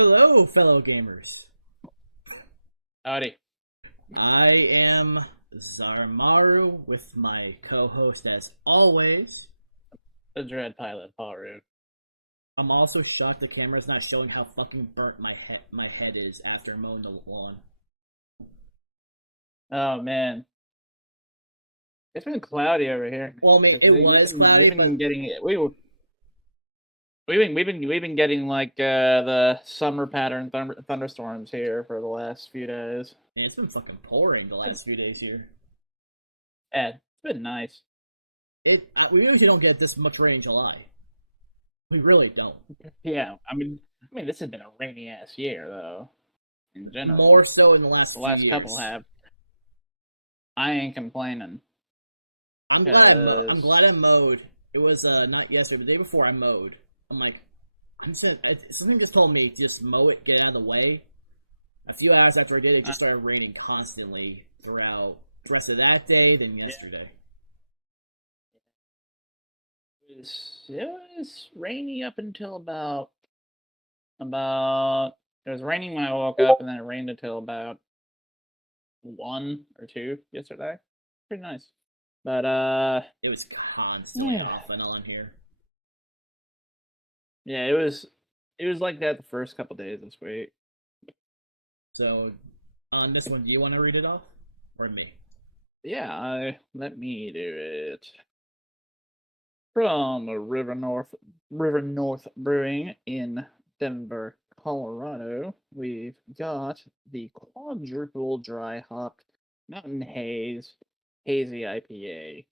Hello, fellow gamers. Howdy. I am Zarmaru with my co-host as always. The Dread Pilot Haru. I'm also shocked the camera's not showing how fucking burnt my head is after mowing the lawn. Oh man, it's been cloudy over here. Well, I mean, 'Cause it we've was been we've cloudy, but been getting it. We've been getting like the summer pattern thunderstorms here for the last few days. man, it's been fucking pouring the last few days here. Yeah, it's been nice. We usually don't get this much rain in July. We really don't. Yeah, I mean this has been a rainy ass year though. In More general, so in the last the few last couple years. have. I ain't complaining. I'm Cause glad I mowed. It was not yesterday, the day before I mowed. I'm like, something just told me just mow it, get it out of the way. A few hours after I did, it uh, just started raining constantly throughout the rest of that day, then yeah, yesterday. it was rainy up until about it was raining when I woke up, and then it rained until about 1 or 2 yesterday. Pretty nice. But It was constantly yeah, off and on here. yeah, it was like that the first couple days this week. So, on this one, do you want to read it off? Or me? Yeah, let me do it from River North Brewing in Denver, Colorado. We've got the quadruple dry hopped Mountain Hazy IPA.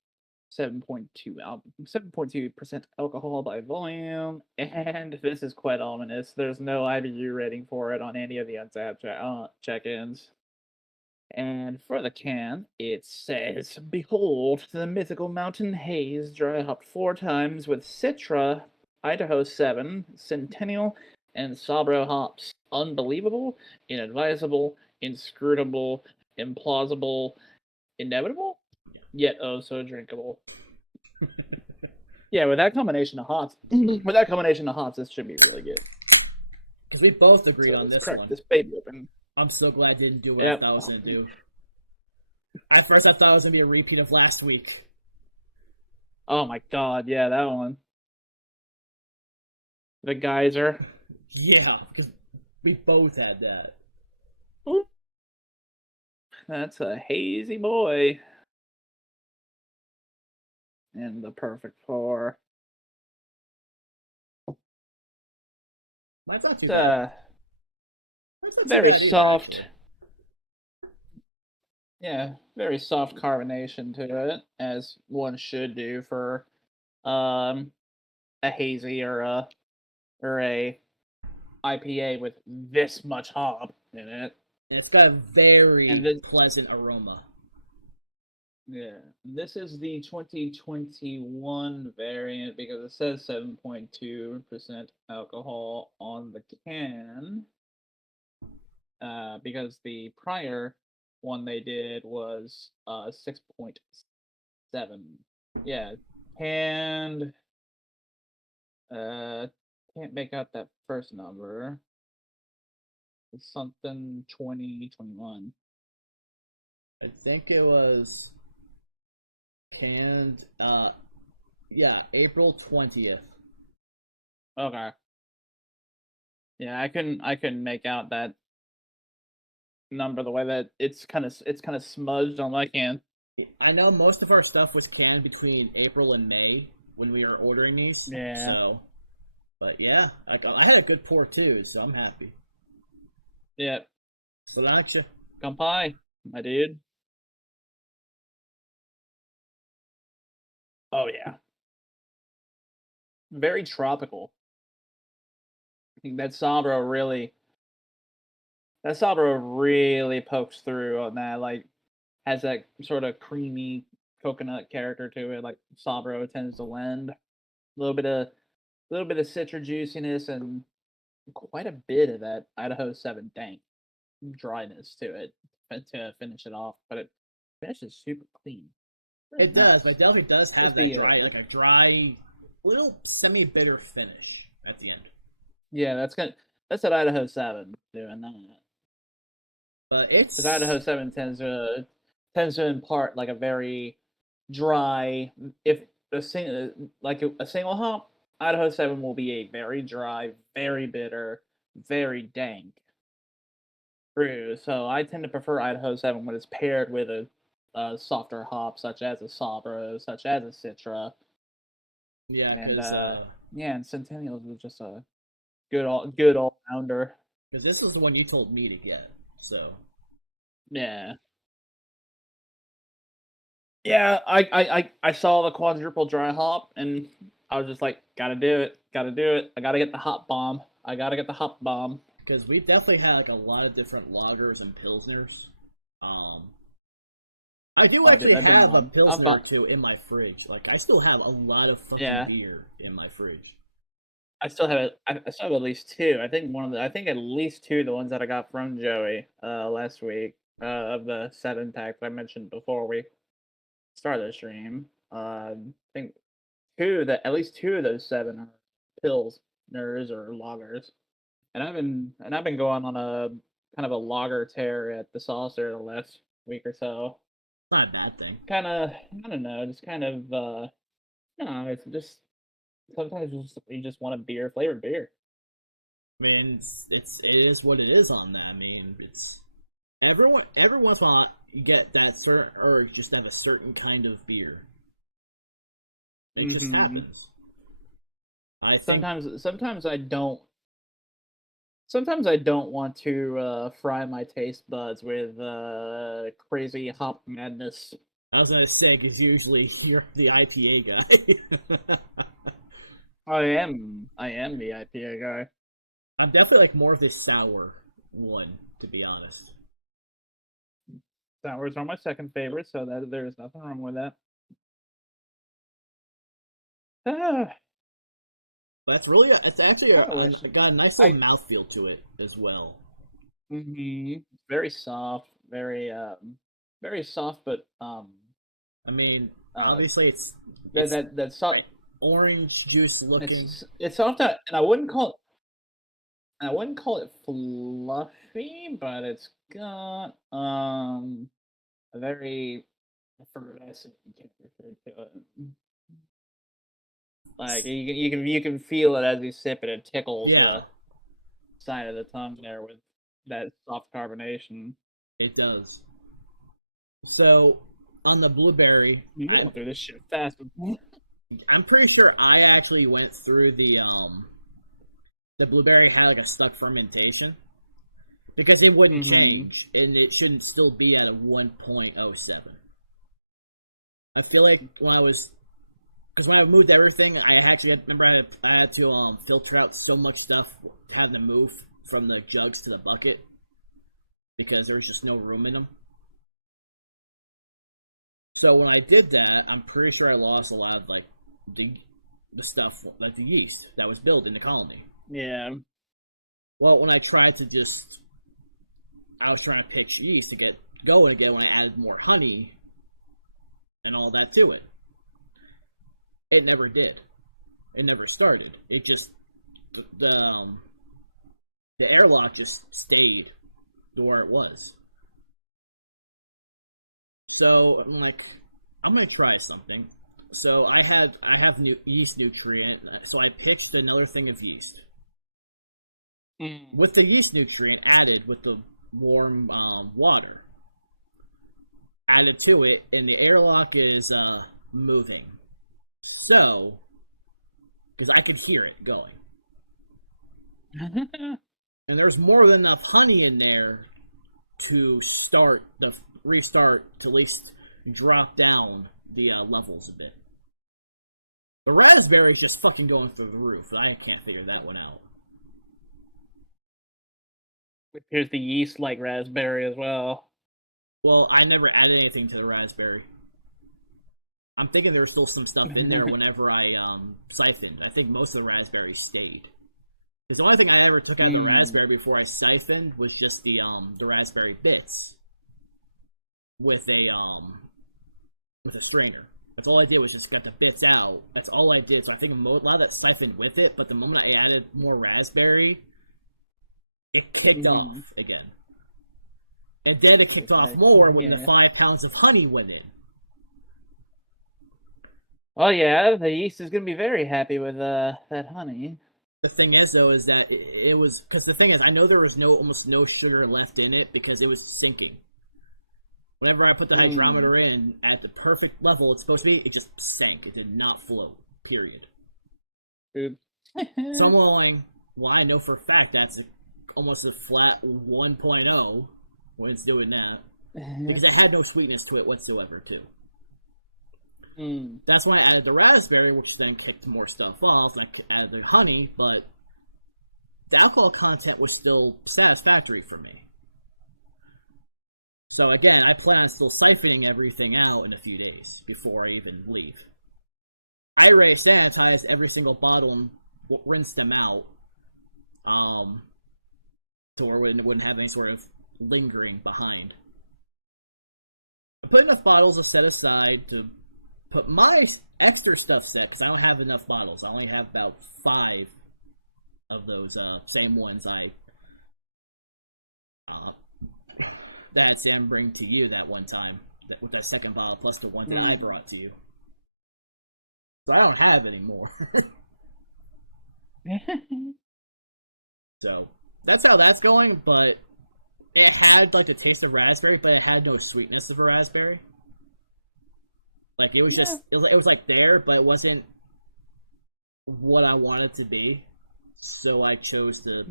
7.2% alcohol by volume, and this is quite ominous. There's no IBU rating for it on any of the Untappd check-ins. And for the can, it says, "Behold the mythical Mountain Haze, dry hopped 4 times with Citra, Idaho 7, Centennial, and Sabro hops. Unbelievable, inadvisable, inscrutable, implausible, inevitable, yet oh so drinkable." Yeah, with that combination of hops, this should be really good. Because we both agreed So on let's this crack one. this baby open. I'm so glad I didn't do what I Yep. thought I was going to do. At first, I thought it was going to be a repeat of last week. Oh my god, yeah, that one. The geyser. Yeah, because we both had that. Ooh, that's a hazy boy. And the perfect pour. Mine's not too It's bad. Mine's not too very bad either, actually. soft. Yeah, very soft carbonation to it, as one should do for um a hazy or a IPA with this much hop in it. And it's got a And very this, pleasant aroma. yeah, this is the 2021 variant because it says 7.2% alcohol on the can. Because the prior one they did was 6.7. Yeah, and uh, can't make out that first number. It's something 2021. I think it was canned, yeah, April 20th. Okay. Yeah, I couldn't make out that number the way that it's kind of smudged on my can. I know most of our stuff was canned between April and May when we were ordering these, Yeah. so, but yeah, I had a good pour too, so I'm happy. Yeah. So actually, Kampai, my dude. Oh yeah. Very tropical. I think that Sabro really pokes through on that, like has that sort of creamy coconut character to it, like Sabro tends to lend. A little bit of citra juiciness and quite a bit of that Idaho 7 dank dryness to it to finish it off, but it finishes super clean. Really it does, but nice. it definitely does This have that be dry, like a dry, little semi-bitter finish at the end. yeah, That's at Idaho 7 doing that. But it's Because Idaho 7 tends to impart like a very dry. If a single hop, Idaho 7 will be a very dry, very bitter, very dank brew. So I tend to prefer Idaho 7 when it's paired with a softer hop, such as a Sabro, such as a Citra, yeah, and because yeah, and Centennials is just a good all rounder. this was the one you told me to get. So Yeah. Yeah, I saw the quadruple dry hop and I was just like, gotta do it, I gotta get the hop bomb, because we definitely had like a lot of different lagers and pilsners. Um, I do Oh, dude, actually I've been have a on. pilsner or two in my fridge. Like I still have a lot of fucking Yeah, beer in my fridge. I still have I still have at least two. I think at least two, the ones that I got from Joey last week of the 7 packs I mentioned before we started the stream. I think at least two of those 7 are pilsners or lagers. And I've been going on a kind of a lager tear at the saucer the last week or so. It's not a bad thing. Kind of, I don't know, just kind of no, it's just sometimes you just want a flavored beer. I mean, it is what it is on that. I mean, it's every once in a while you get that certain urge just to have a certain kind of beer. It just happens. I think Sometimes I don't want to fry my taste buds with crazy hop madness. I was gonna say because usually you're the IPA guy. I am the IPA guy. I'm definitely like more of the sour one, to be honest. Sours are my second favorite, so that there's nothing wrong with that. Ah, But it's actually I wish got a nice I little mouthfeel to it as well. very soft, very soft, but I mean, uh, obviously that it's that that soft. orange juice looking. It's soft, and I wouldn't call it fluffy, but it's got a very effervescent character to it. Like you can feel it as you sip it. It tickles Yeah, the side of the tongue there with that soft carbonation. it does. So on the blueberry, You going through this shit fast. I'm pretty sure I actually went through the blueberry had like a stuck fermentation because it wouldn't change and it shouldn't still be at a 1.07. I feel like because when I moved everything, remember I had to filter out so much stuff having to move from the jugs to the bucket because there was just no room in them. So when I did that, I'm pretty sure I lost a lot of like the stuff like the yeast that was built in the colony. Yeah. Well, when I tried to I was trying to pick yeast to get going again when I added more honey and all that to it. It never did. It never started. It just the airlock just stayed where it was. So I'm like, I'm gonna try something. So I have new yeast nutrient. So I picked another thing of yeast with the yeast nutrient added with the warm water added to it, and the airlock is moving. So, because I could hear it going, and there's more than enough honey in there to restart to at least drop down the levels a bit. The raspberry's just fucking going through the roof. I can't figure that one out. Here's the yeast like raspberry as well. Well, I never added anything to the raspberry. I'm thinking there was still some stuff in there whenever I siphoned. I think most of the raspberries stayed. Because the only thing I ever took out of the raspberry before I siphoned was just the raspberry bits with a strainer. That's all I did was just got the bits out. That's all I did. So I think a lot of that siphoned with it. But the moment I added more raspberry, it kicked Mm-hmm. off again. And then it kicked It's off like, more when the yeah. 5 pounds of honey went in. Oh yeah, the yeast is gonna be very happy with that honey. The thing is, though, is that it was because the thing is, I know there was almost no sugar left in it because it was sinking. Whenever I put the hydrometer in at the perfect level it's supposed to be, it just sank. It did not float. Period. Oops. So I'm going, well, I know for a fact that's almost a flat 1.0 when it's doing that. Because it had no sweetness to it whatsoever, too. That's why I added the raspberry, which then kicked more stuff off, and I added the honey, but the alcohol content was still satisfactory for me. So again, I plan on still siphoning everything out in a few days before I even leave. I already sanitized every single bottle and rinsed them out, to where it wouldn't have any sort of lingering behind. I put enough bottles to set aside to put my extra stuff set, because I don't have enough bottles. I only have about 5 of those same ones that had Sam bring to you that one time, with that second bottle, plus the one that I brought to you. So I don't have any more. So that's how that's going, but it had like the taste of raspberry, but it had no sweetness of a raspberry. Like it was just, it was like there, but it wasn't what I wanted to be. So I chose to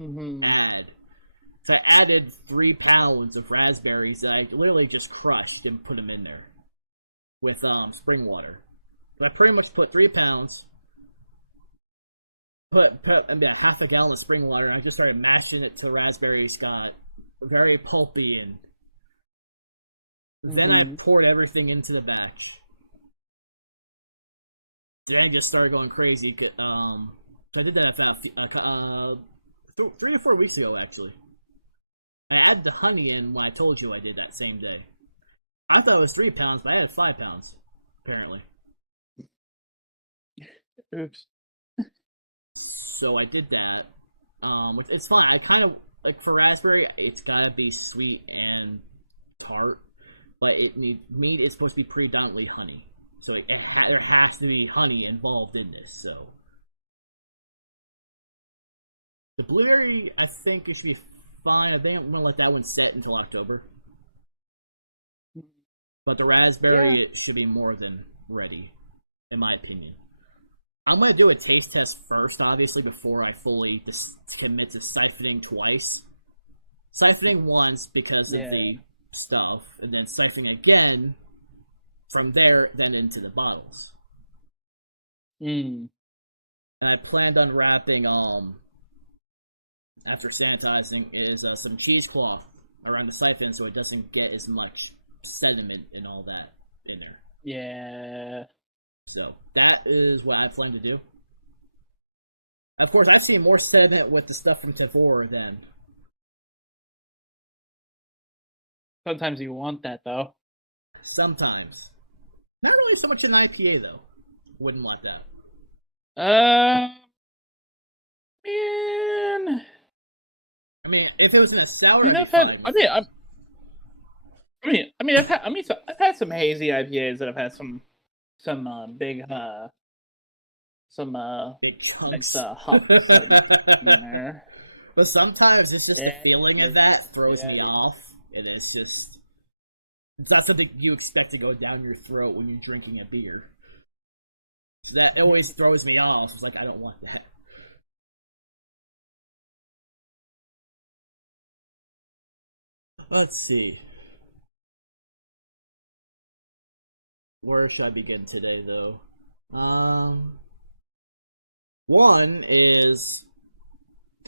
add. So I added 3 pounds of raspberries that I literally just crushed and put them in there with spring water. I pretty much put 3 pounds, put about half a gallon of spring water, and I just started mashing it till raspberries got very pulpy, and then I poured everything into the batch. Then I just started going crazy. So I did that about 3 to 4 weeks ago, actually. I added the honey in when I told you I did that same day. I thought it was 3 pounds, but I had 5 pounds, apparently. Oops. So I did that. It's fine. I kind of like for raspberry, it's gotta be sweet and tart, but mead is supposed to be predominantly honey. So there has to be honey involved in this. So the blueberry, I think, it should be fine. I think I'm gonna let that one set until October. But the raspberry, it should be more than ready, in my opinion. I'm going to do a taste test first, obviously, before I fully commit to siphoning twice. Siphoning once because of the stuff, and then siphoning again from there, then into the bottles. And I planned on wrapping, after sanitizing, is some cheesecloth around the siphon so it doesn't get as much sediment and all that in there. Yeah. So, that is what I plan to do. Of course, I've seen more sediment with the stuff from Tavour than... Sometimes you want that, though. Sometimes. Not really so much in IPA, though. Wouldn't want that. Man. I mean, if it was in a sour... I've had some hazy IPAs that have had some big chunks. nice hop in there. But sometimes it's just the feeling of that throws me off. And it's just... It's not something you expect to go down your throat when you're drinking a beer. That always throws me off. It's like, I don't want that. Let's see. Where should I begin today, though? One is...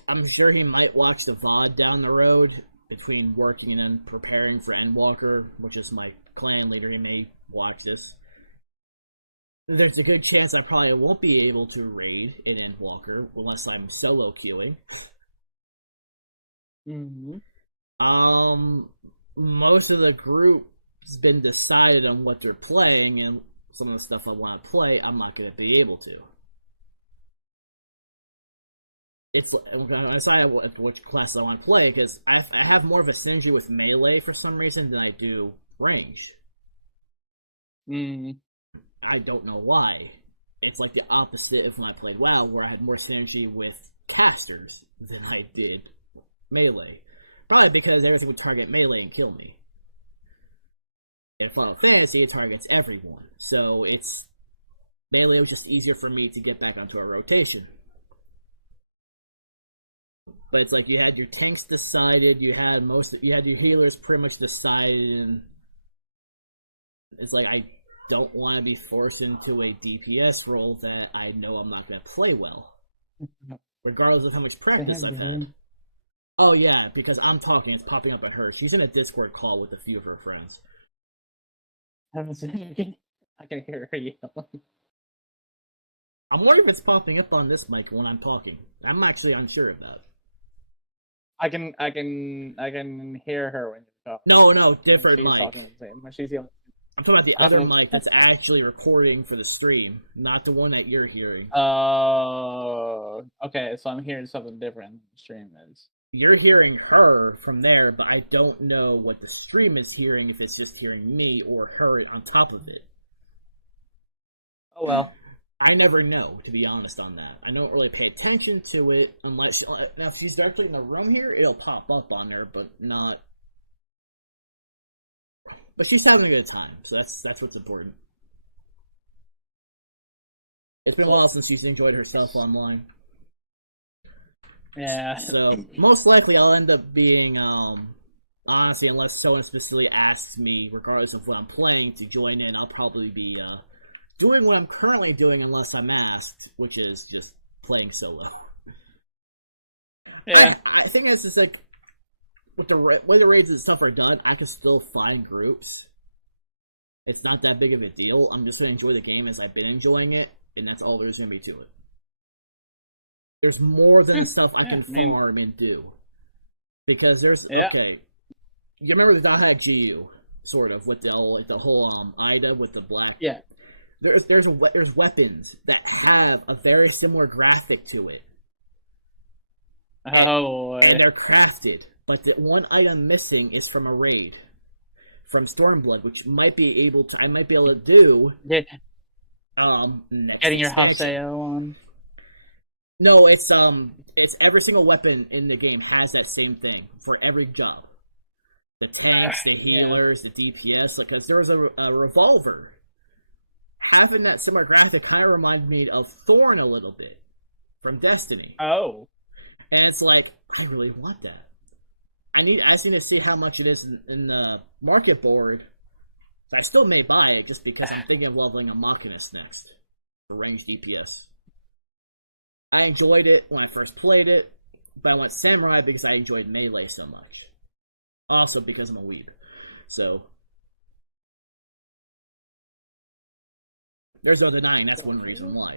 I'm sure he might watch the VOD down the road between working and then preparing for Endwalker, which is my clan leader. He may watch this. There's a good chance I probably won't be able to raid in Endwalker unless I'm solo queuing. Most of the group's been decided on what they're playing, and some of the stuff I want to play, I'm not going to be able to. it's I decide which class I want to play because I have more of a synergy with melee for some reason than I do range. Mm. I don't know why. It's like the opposite of when I played WoW, where I had more synergy with casters than I did melee. Probably because everyone would target melee and kill me. In Final Fantasy, it targets everyone, so it's melee was just easier for me to get back onto a rotation. But it's like you had your tanks decided, you had your healers pretty much decided, and it's like I don't want to be forced into a DPS role that I know I'm not going to play well, regardless of how much practice I've had. Oh yeah, because I'm talking, it's popping up at her. She's in a Discord call with a few of her friends. I can hear her yelling. I'm wondering if it's popping up on this mic when I'm talking. I'm actually unsure of that. I can hear her when you're talking. No, different mic. She's talking the same. She's yelling. I'm talking about the other mic that's actually recording for the stream, not the one that you're hearing. Oh, okay. So I'm hearing something different. The stream is. You're hearing her from there, but I don't know what the stream is hearing, if it's just hearing me or her on top of it. Oh well. I never know, to be honest on that. I don't really pay attention to it unless... Now, if she's directly in the room here, it'll pop up on her, but not... But she's having a good time, so that's what's important. It's been a while since she's enjoyed herself online. Yeah. So, most likely I'll end up being, honestly, unless someone specifically asks me, regardless of what I'm playing, to join in, I'll probably be, doing what I'm currently doing unless I'm asked, which is just playing solo. Yeah. I think it's just like, with the way the raids and stuff are done, I can still find groups. It's not that big of a deal. I'm just going to enjoy the game as I've been enjoying it, and that's all there's going to be to it. There's more than stuff I can farm and do. Because there's, okay, you remember the Dahag GU, sort of, with the whole Ida with the black... Yeah. There's weapons that have a very similar graphic to it. Oh boy. And they're crafted, but the one item missing is from a raid, from Stormblood, which I might be able to do. Yeah. Next Getting your expansion. Haseo on. No, it's every single weapon in the game has that same thing for every job. The tanks, the healers, the DPS. Because there was a revolver. Having that similar graphic kind of reminded me of Thorn a little bit from Destiny. Oh. And it's like, I really want that. I need to see how much it is in the market board. I still may buy it just because I'm thinking of leveling a Machinist next for ranged DPS. I enjoyed it when I first played it, but I went Samurai because I enjoyed Melee so much. Also because I'm a weeb. So... there's no denying that's one reason why.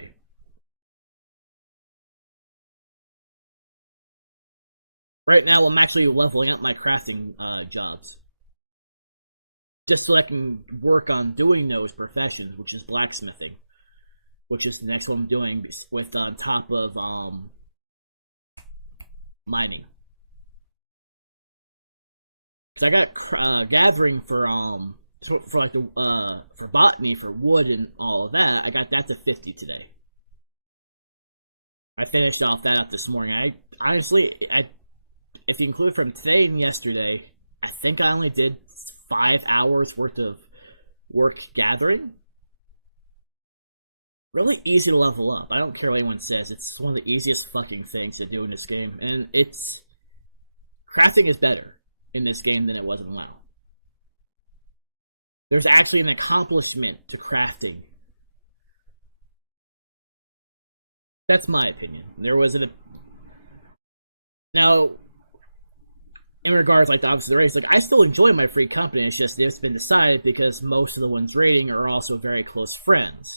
Right now, I'm actually leveling up my crafting jobs. Just so I can work on doing those professions, which is blacksmithing. Which is the next one I'm doing with on top of mining. So I got gathering for like the for botany, for wood and all of that. I got that to 50 today. I finished off that up this morning. I honestly, if you include from today and yesterday, I think I only did 5 hours worth of work gathering. Really easy to level up. I don't care what anyone says. It's one of the easiest fucking things to do in this game, and crafting is better in this game than it was in WoW. There's actually an accomplishment to crafting. That's my opinion. There wasn't a... Now, in regards, like, obviously, the race, like, I still enjoy my free company. It's just it's been decided because most of the ones raiding are also very close friends.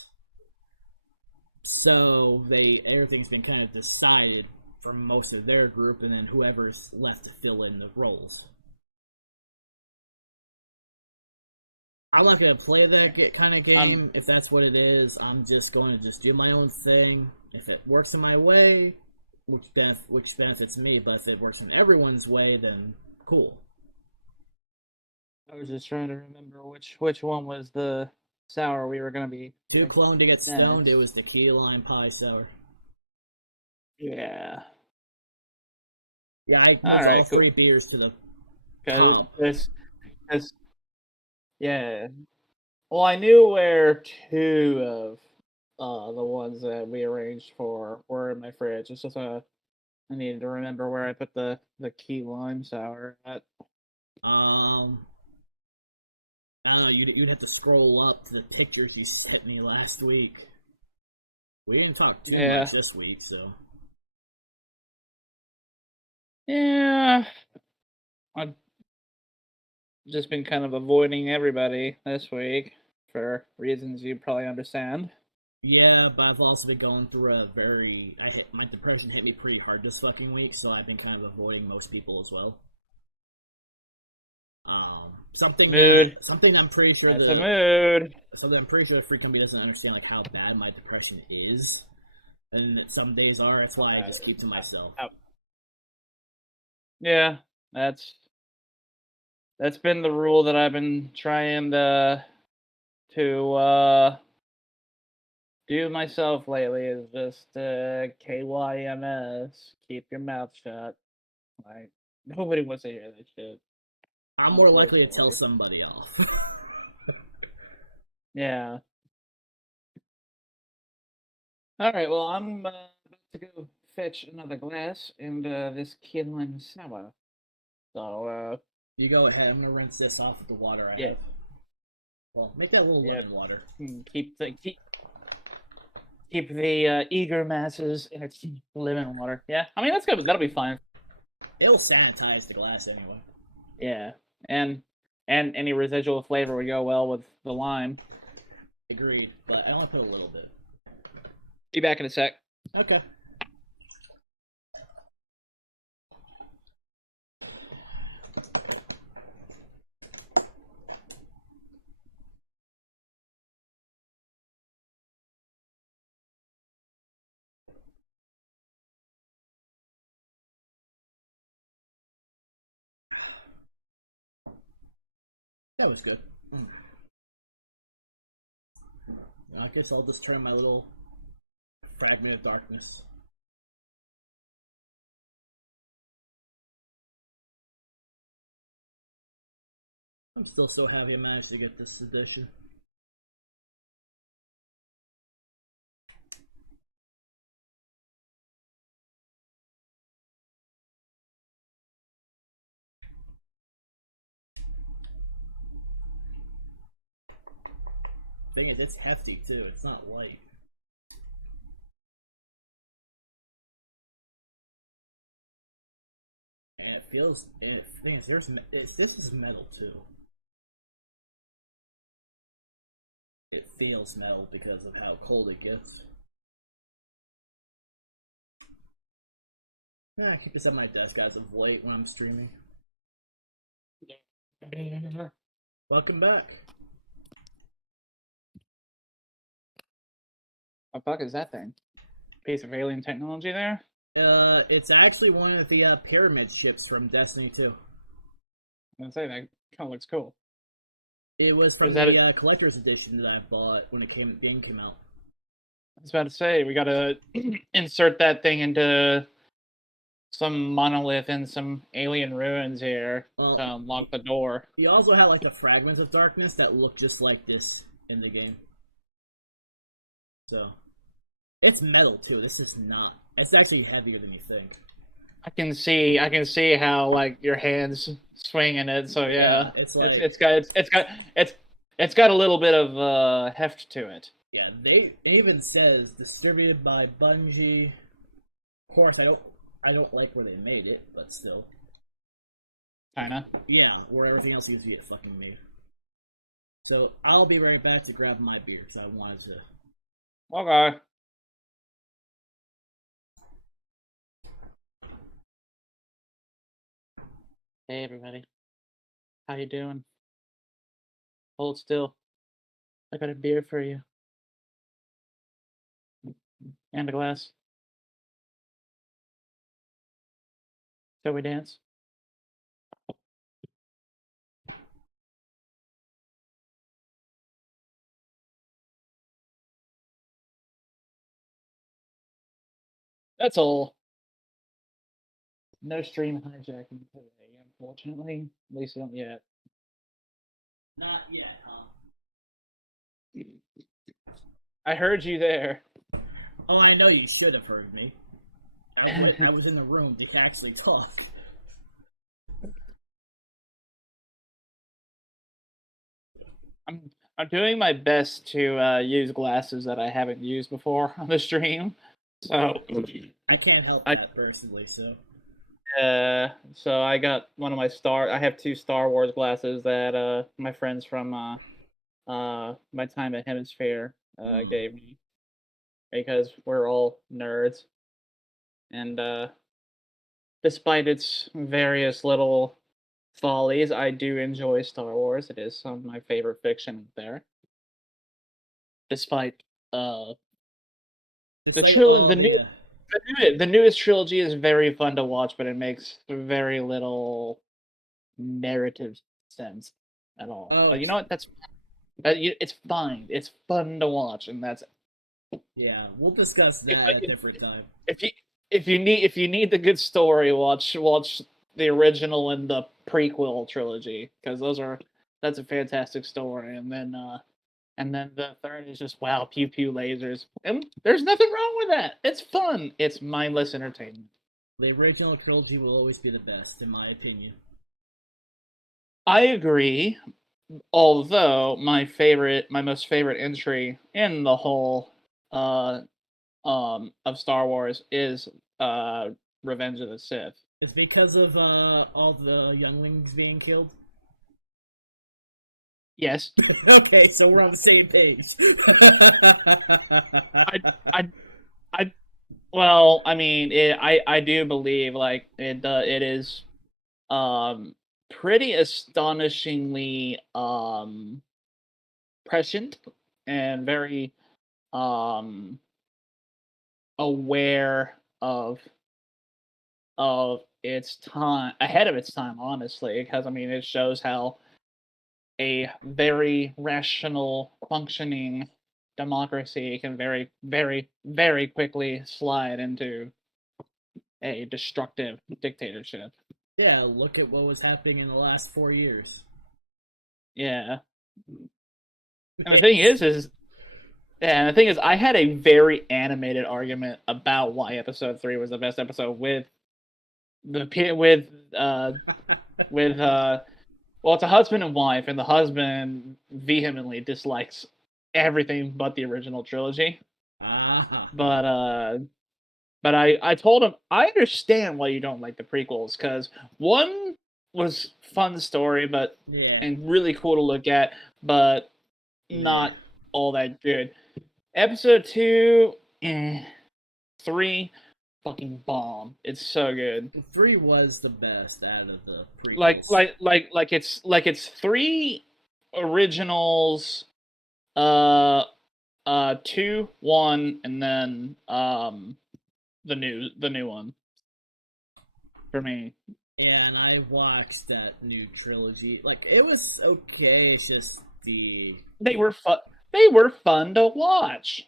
So, everything's been kind of decided for most of their group, and then whoever's left to fill in the roles. I'm not going to play that kind of game if that's what it is. I'm just going to do my own thing. If it works in my way, which benefits me. But if it works in everyone's way, then cool. I was just trying to remember which one was the sour we were gonna be Too drinking clone to get stoned. next. It was the key lime pie sour. Yeah. Yeah, I All moved all right, cool. 3 beers to the Because top. yeah. Well, I knew where two of the ones that we arranged for were in my fridge. It's just I needed to remember where I put the key lime sour at. I don't know. You'd have to scroll up to the pictures you sent me last week. We didn't talk too Yeah. much this week, so. Yeah. I've just been kind of avoiding everybody this week for reasons you probably understand. Yeah, but I've also been going through my depression hit me pretty hard this fucking week, so I've been kind of avoiding most people as well. Something I'm pretty sure That's a mood. something I'm pretty sure the free company doesn't understand like how bad my depression is, and some days are. That's why I just keep to myself. Yeah, that's been the rule that I've been trying to do myself lately. Is just KYMS, keep your mouth shut. Like nobody wants to hear that shit. I'm more likely to tell somebody off. Yeah. All right. Well, I'm about to go fetch another glass and this kid lime sour. So You go ahead. I'm gonna rinse this off with the water I yeah. have. Well, make that a little lemon water. Keep the eager masses in its lemon water. Yeah, I mean that's good. That'll be fine. It'll sanitize the glass anyway. Yeah, and any residual flavor would go well with the lime. Agreed, but I want to put a little bit. Be back in a sec. Okay. That was good. I guess I'll just turn my little fragment of darkness. I'm still so happy I managed to get this edition. Thing is, it's hefty too. It's not light. And it feels. And it things. This is metal too. It feels metal because of how cold it gets. Yeah, I keep this on my desk as of late when I'm streaming. Welcome back. What the fuck is that thing? Piece of alien technology there? It's actually one of the pyramid ships from Destiny 2. I'm gonna say that kind of looks cool. It was from the collector's edition that I bought when the game came out. I was about to say we gotta insert that thing into some monolith and some alien ruins here to unlock the door. You also have like the fragments of darkness that look just like this in the game. So it's metal too. This is not. It's actually heavier than you think. I can see how like your hands swing in it. So yeah, it's got a little bit of heft to it. Yeah, it even says distributed by Bungie. Of course, I don't like where they made it, but still. Kinda. Yeah, where everything else seems to get fucking made. So I'll be right back to grab my beer because I wanted to. Okay. Hey everybody, how you doing? Hold still. I got a beer for you. And a glass. Shall we dance? That's all. No stream hijacking today, unfortunately. At least not yet. Not yet, huh? I heard you there. Oh, I know you should have heard me. I was in the room to actually talk. I'm doing my best to use glasses that I haven't used before on the stream. So I can't help I that personally, so. so I got one of my I have two Star Wars glasses that my friends from my time at Hemisphere gave me because we're all nerds. And despite its various little follies, I do enjoy Star Wars. It is some of my favorite fiction there. Despite the trilogy, the newest trilogy is very fun to watch, but it makes very little narrative sense at all. Oh, But you know what? It's fine. It's fun to watch, and that's yeah. We'll discuss that at a different time. If you need the good story, watch the original and the prequel trilogy because that's a fantastic story, and then the third is just wow, pew pew lasers, and there's nothing wrong with that. It's fun. It's mindless entertainment. The original trilogy will always be the best, in my opinion. I agree. Although my most favorite entry in the whole of Star Wars is Revenge of the Sith. It's because of all the younglings being killed. Yes. Okay, so we're on the same page. Well, I mean, I do believe like it is pretty astonishingly prescient and very aware of its time, ahead of its time, honestly, because I mean it shows how a very rational functioning democracy can very very very quickly slide into a destructive dictatorship. Yeah, look at what was happening in the last 4 years. Yeah. And the thing is I had a very animated argument about why episode 3 was the best episode with well, it's a husband and wife, and the husband vehemently dislikes everything but the original trilogy. But I told him I understand why you don't like the prequels because one was fun story, but and really cool to look at, but not all that good. Episode 2, 3, fucking bomb. It's so good. 3 was the best out of the prequels. Like it's 3 originals, 2, 1, and then the new one for me. Yeah, and I watched that new trilogy. Like, it was okay. It's just they were fun. They were fun to watch.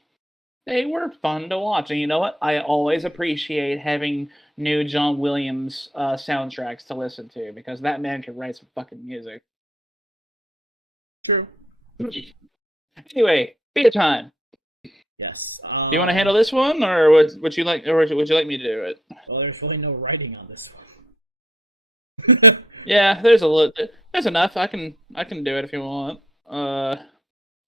They were fun to watch, and you know what? I always appreciate having new John Williams soundtracks to listen to because that man can write some fucking music. True. Anyway, beer time. Yes. Do you want to handle this one, or would you like me to do it? Well, there's really no writing on this one. Yeah, there's enough. I can do it if you want.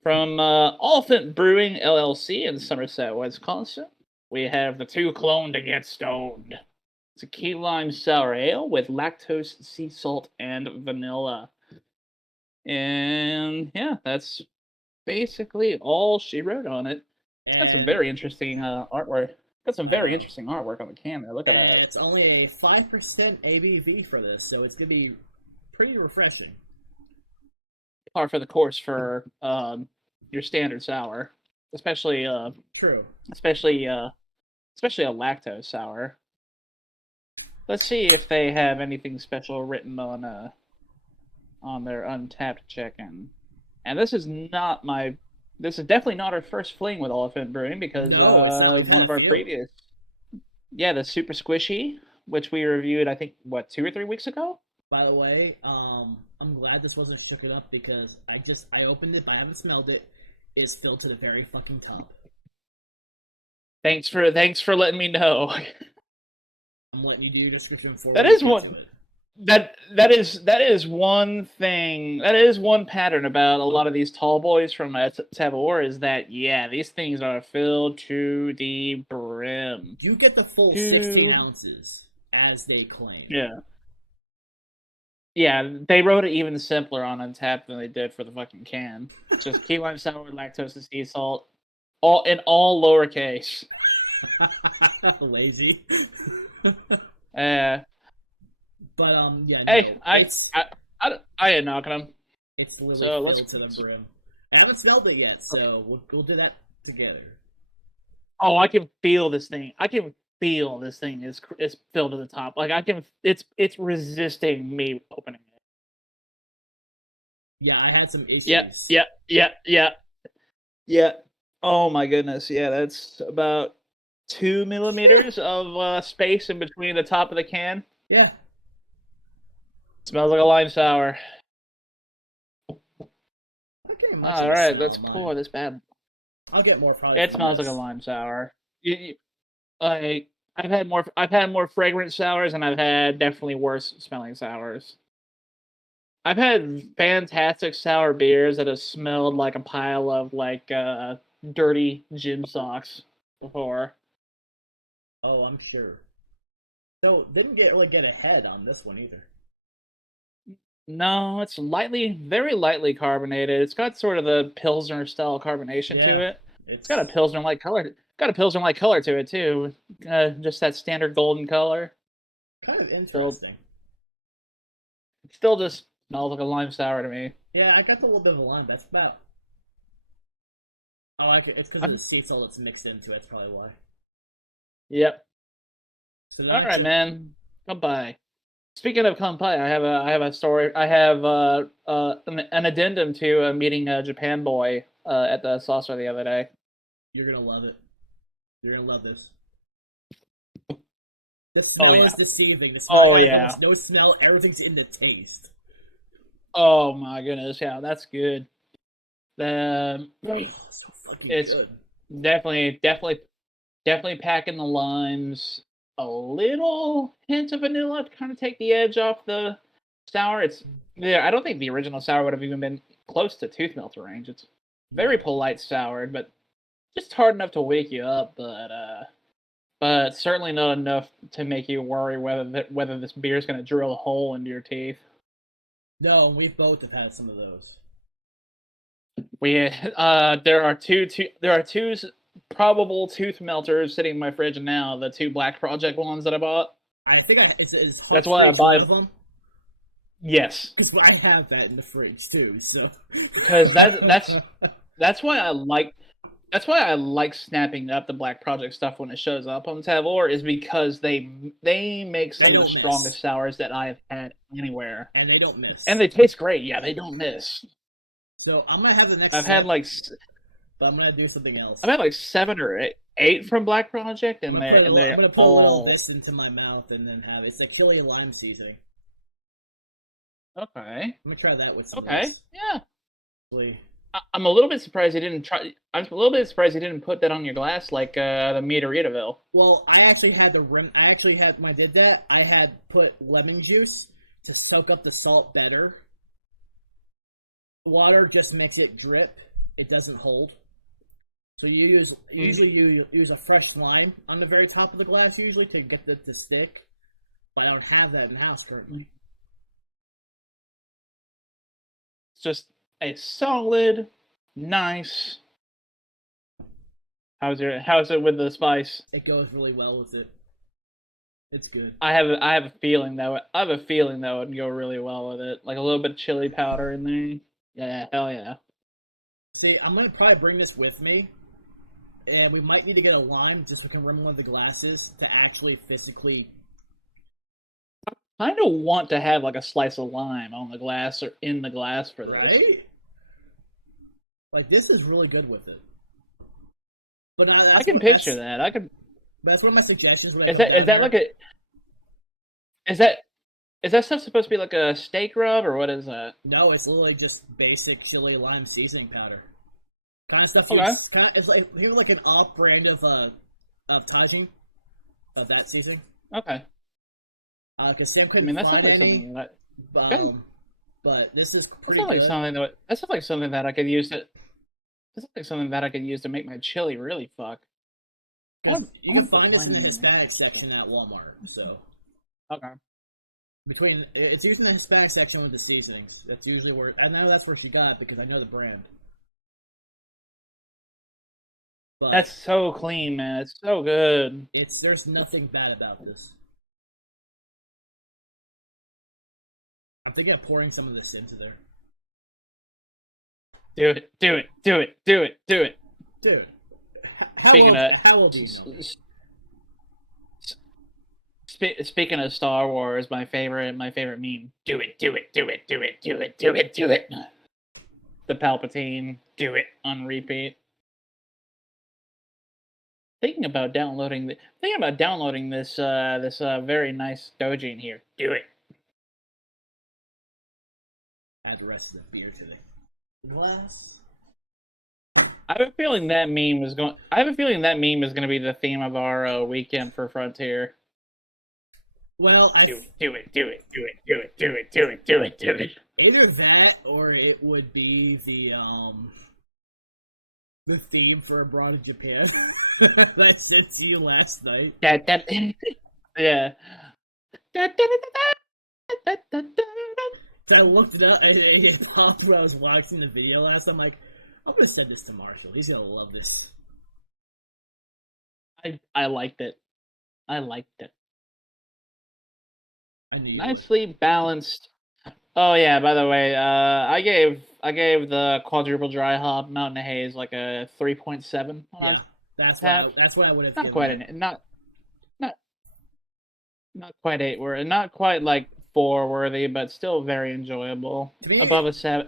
From Elephant Brewing LLC in Somerset, Wisconsin, we have the Two Clone to Get Stoned. It's a key lime sour ale with lactose, sea salt, and vanilla. And yeah, that's basically all she wrote on it. It's got some very interesting artwork. Got some very interesting artwork on the can there. Look at that. It's only a 5% ABV for this, so it's gonna be pretty refreshing. Par for the course for your standard sour, especially True. especially a lactose sour. Let's see if they have anything special written on their Untapped check-in. And this is definitely not our first fling with Elephant Brewing, because No, it's not. We've one had of a our few. previous, yeah, the Super Squishy, which we reviewed, I think, what, 2 or 3 weeks ago? By the way, I'm glad this wasn't shook it up because I opened it, but I haven't smelled it. It's filled to the very fucking top. Thanks for letting me know. I'm letting you do your description for That is one that is one thing. That is one pattern about a lot of these tall boys from Tavour, is that, yeah, these things are filled to the brim. You get the full 16 ounces, as they claim. Yeah. Yeah, they wrote it even simpler on Untapped than they did for the fucking can. Just key lime sour, lactose, and sea salt, all lowercase. Lazy. Uh, But yeah. No, hey, I ain't knocking them. It's literally So filled to the brim. I haven't smelled it yet, so Okay. we'll do that together. Oh, I can feel this thing. I can feel this thing is filled to the top. Like, it's resisting me opening it. Yeah, I had some issues. Yeah. Oh my goodness. Yeah, that's about 2 millimeters of space in between the top of the can. Yeah. Smells like a lime sour. Okay, All right, let's pour this bad. I'll get more probably. It smells like a lime sour. I've had more fragrant sours, and I've had definitely worse smelling sours. I've had fantastic sour beers that have smelled like a pile of dirty gym socks before. Oh, I'm sure. So didn't get ahead on this one either. No, it's very lightly carbonated. It's got sort of the Pilsner style carbonation to it. It's got a Pilsner like color. Got a Pilsner like color to it too. Just that standard golden color. Kind of interesting. Still just smells like a lime sour to me. Yeah, I got the little bit of a lime. That's about. Oh, it's because of the sea salt that's mixed into it. That's probably why. Yep. So all right, man. Goodbye. Speaking of kanpai, I have a story. I have an addendum to meeting a Japan boy at the saucer the other day. You're gonna love it. You're gonna love this. The smell is deceiving. The smell, there's no smell. Everything's in the taste. Oh my goodness! Yeah, that's good. So it's good. definitely packing the limes. A little hint of vanilla to kind of take the edge off the sour. I don't think the original sour would have even been close to tooth melter range. It's very polite soured, but just hard enough to wake you up. But certainly not enough to make you worry whether this beer is going to drill a hole into your teeth. No, we both have had some of those. There are two probable tooth melters sitting in my fridge now. The 2 Black Project ones that I bought. I think that's why I buy them. Yes, because I have that in the fridge too. So because that's why I like snapping up the Black Project stuff when it shows up on Tavour, is because they make some of the strongest sours that I have had anywhere, and they don't miss, and they taste great. Yeah, they don't miss. So I'm gonna have the next. I've had but I'm gonna do something else. I've had 7 or 8 from Black Project, and I'm gonna put a little of this into my mouth and then have it's like Killian lime seasoning. Okay. I'm gonna try that with some. Okay. Rice. Yeah. Really. I'm a little bit surprised he didn't try. I'm a little bit surprised he didn't put that on your glass like the Meteoritaville. Well, I actually had when I did that, I had put lemon juice to soak up the salt better. Water just makes it drip. It doesn't hold. So you use a fresh lime on the very top of the glass usually to get it to stick. But I don't have that in the house currently. It's just a solid, nice. How's it with the spice? It goes really well with it. It's good. I have a feeling that would go really well with it. Like a little bit of chili powder in there. Yeah, hell yeah. See, I'm gonna probably bring this with me, and we might need to get a lime just so we can run one of the glasses to actually physically kind of want to have like a slice of lime on the glass or in the glass for this. Right? Like, this is really good with it. But I can picture that. I could. That's one of my suggestions. Is that like a? Is that stuff supposed to be like a steak rub or what is that? No, it's literally just basic chili lime seasoning powder. Kind of stuff. Okay. It's like an off brand of Tajin, of that seasoning. Okay. Because Sam couldn't that find sounds like any. something that. But this is That pretty sounds like good. something that. That sounds like something that I could use to. That sounds like something that I could use to make my chili really fuck. You can find this in the Hispanic section at Walmart. So. Okay. It's usually in the Hispanic section with the seasonings. That's usually where I know that's where she got it because I know the brand. But That's so clean, man. It's so good. there's nothing bad about this. I'm thinking of pouring some of this into there. Do it. Do it. Do it. Do it. Do it. Dude, how old do you know? Speaking of Star Wars, my favorite meme. Do it. Do it. Do it. Do it. Do it. Do it. Do it. The Palpatine. Do it on repeat. Thinking about downloading this very nice doji in here. Do it. Add the rest of the beer to the glass. I have a feeling that meme is going to be the theme of our weekend for Frontier. Well, do it. Do it. Do it. Do it. Do it. Do it. Do it. Do it. Do it. Either that or it would be the theme for Abroad in Japan that I sent to you last night. Yeah. I looked it up. It popped when I was watching the video last. I'm like, I'm gonna send this to Marshall. He's gonna love this. I liked it. I liked it. Nicely balanced. Oh yeah, by the way, I gave the quadruple dry hop Mountain Haze like a 3.7. Yeah, that's what I would have. Not quite not quite 8 worthy, not quite like 4 worthy, but still very enjoyable. Above a 7,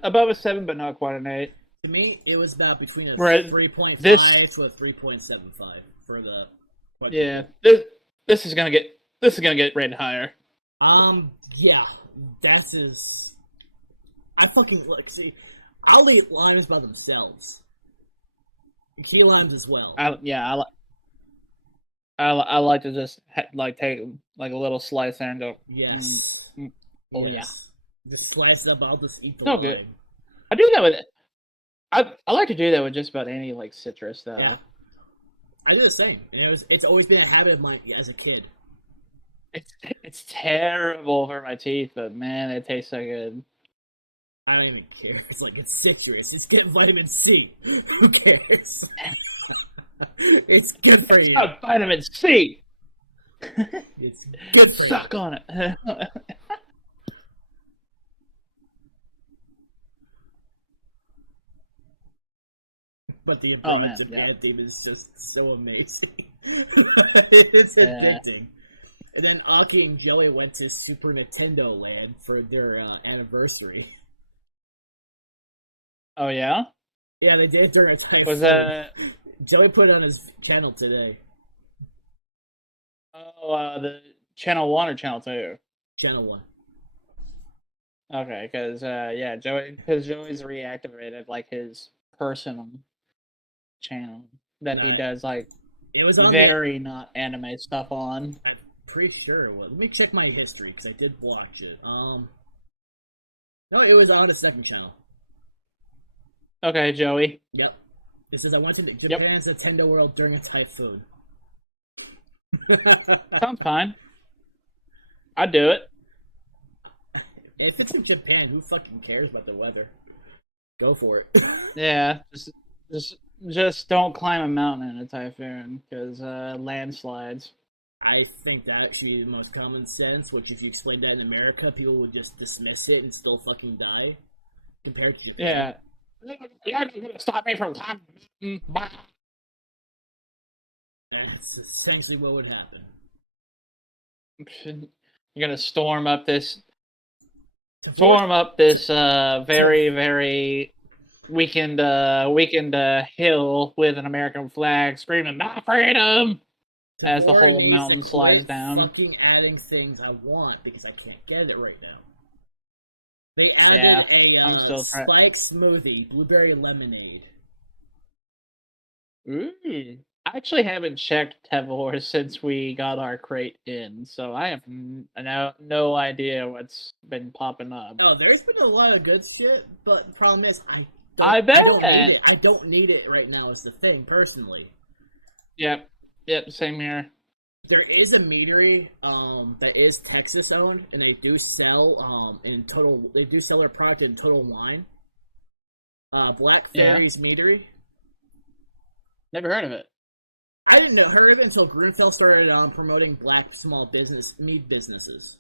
but not quite an 8. To me, it was about between a 3.5 to a 3.75 for the. Yeah, this is gonna get rated higher. Yeah, I fucking see. I'll eat limes by themselves. Key limes as well. I like to just take like a little slice there and go. Yes. Oh yes. Yeah. Just slice it up. I'll just eat the lime. Good. I do that with. I like to do that with just about any like citrus though. Yeah. I do the same. It's always been a habit of mine as a kid. It's terrible for my teeth, but man, it tastes so good. I don't even care. It's like it's citrus. It's getting vitamin C. Who cares? It's good for you. It's vitamin C. It's good for Suck you. on it. But the ability of Japan team is just so amazing. It's addicting. And then Aki and Joey went to Super Nintendo Land for their anniversary. Oh yeah? Yeah, they did during a typhoon. Was that? Joey put it on his channel today. Oh, the channel 1 or channel 2? Channel 1. Okay, because Joey's reactivated like his personal channel that he does like it was on very not anime stuff on. I'm pretty sure it was. Let me check my history because I did block it. No, it was on the second channel. Okay, Joey. Yep. It says I went to Japan's Nintendo World during a typhoon. Sounds fine. I'd do it. If it's in Japan, who fucking cares about the weather? Go for it. Yeah, just don't climb a mountain in a typhoon because landslides. I think that should be the most common sense. Which, if you explain that in America, people would just dismiss it and still fucking die. Compared to Japan. Yeah. You're not gonna stop me from climbing. That's essentially what would happen. You're gonna storm up this very, very weakened hill with an American flag, screaming "My freedom!" as the Tavour whole needs to mountain slides quit down. fucking adding things I want because I can't get it right now. They added I'm still trying. spike smoothie, blueberry lemonade. Ooh. I actually haven't checked Tavour since we got our crate in, so I have no idea what's been popping up. Oh, there's been a lot of good shit, but the problem is I bet. I don't need it right now. Is the thing, personally. Yep, same here. There is a meadery that is Texas owned, and they do sell They do sell their product in Total Wine. Black Fairies Meadery. Never heard of it. I didn't know heard of it until Grunfeld started promoting black small mead businesses.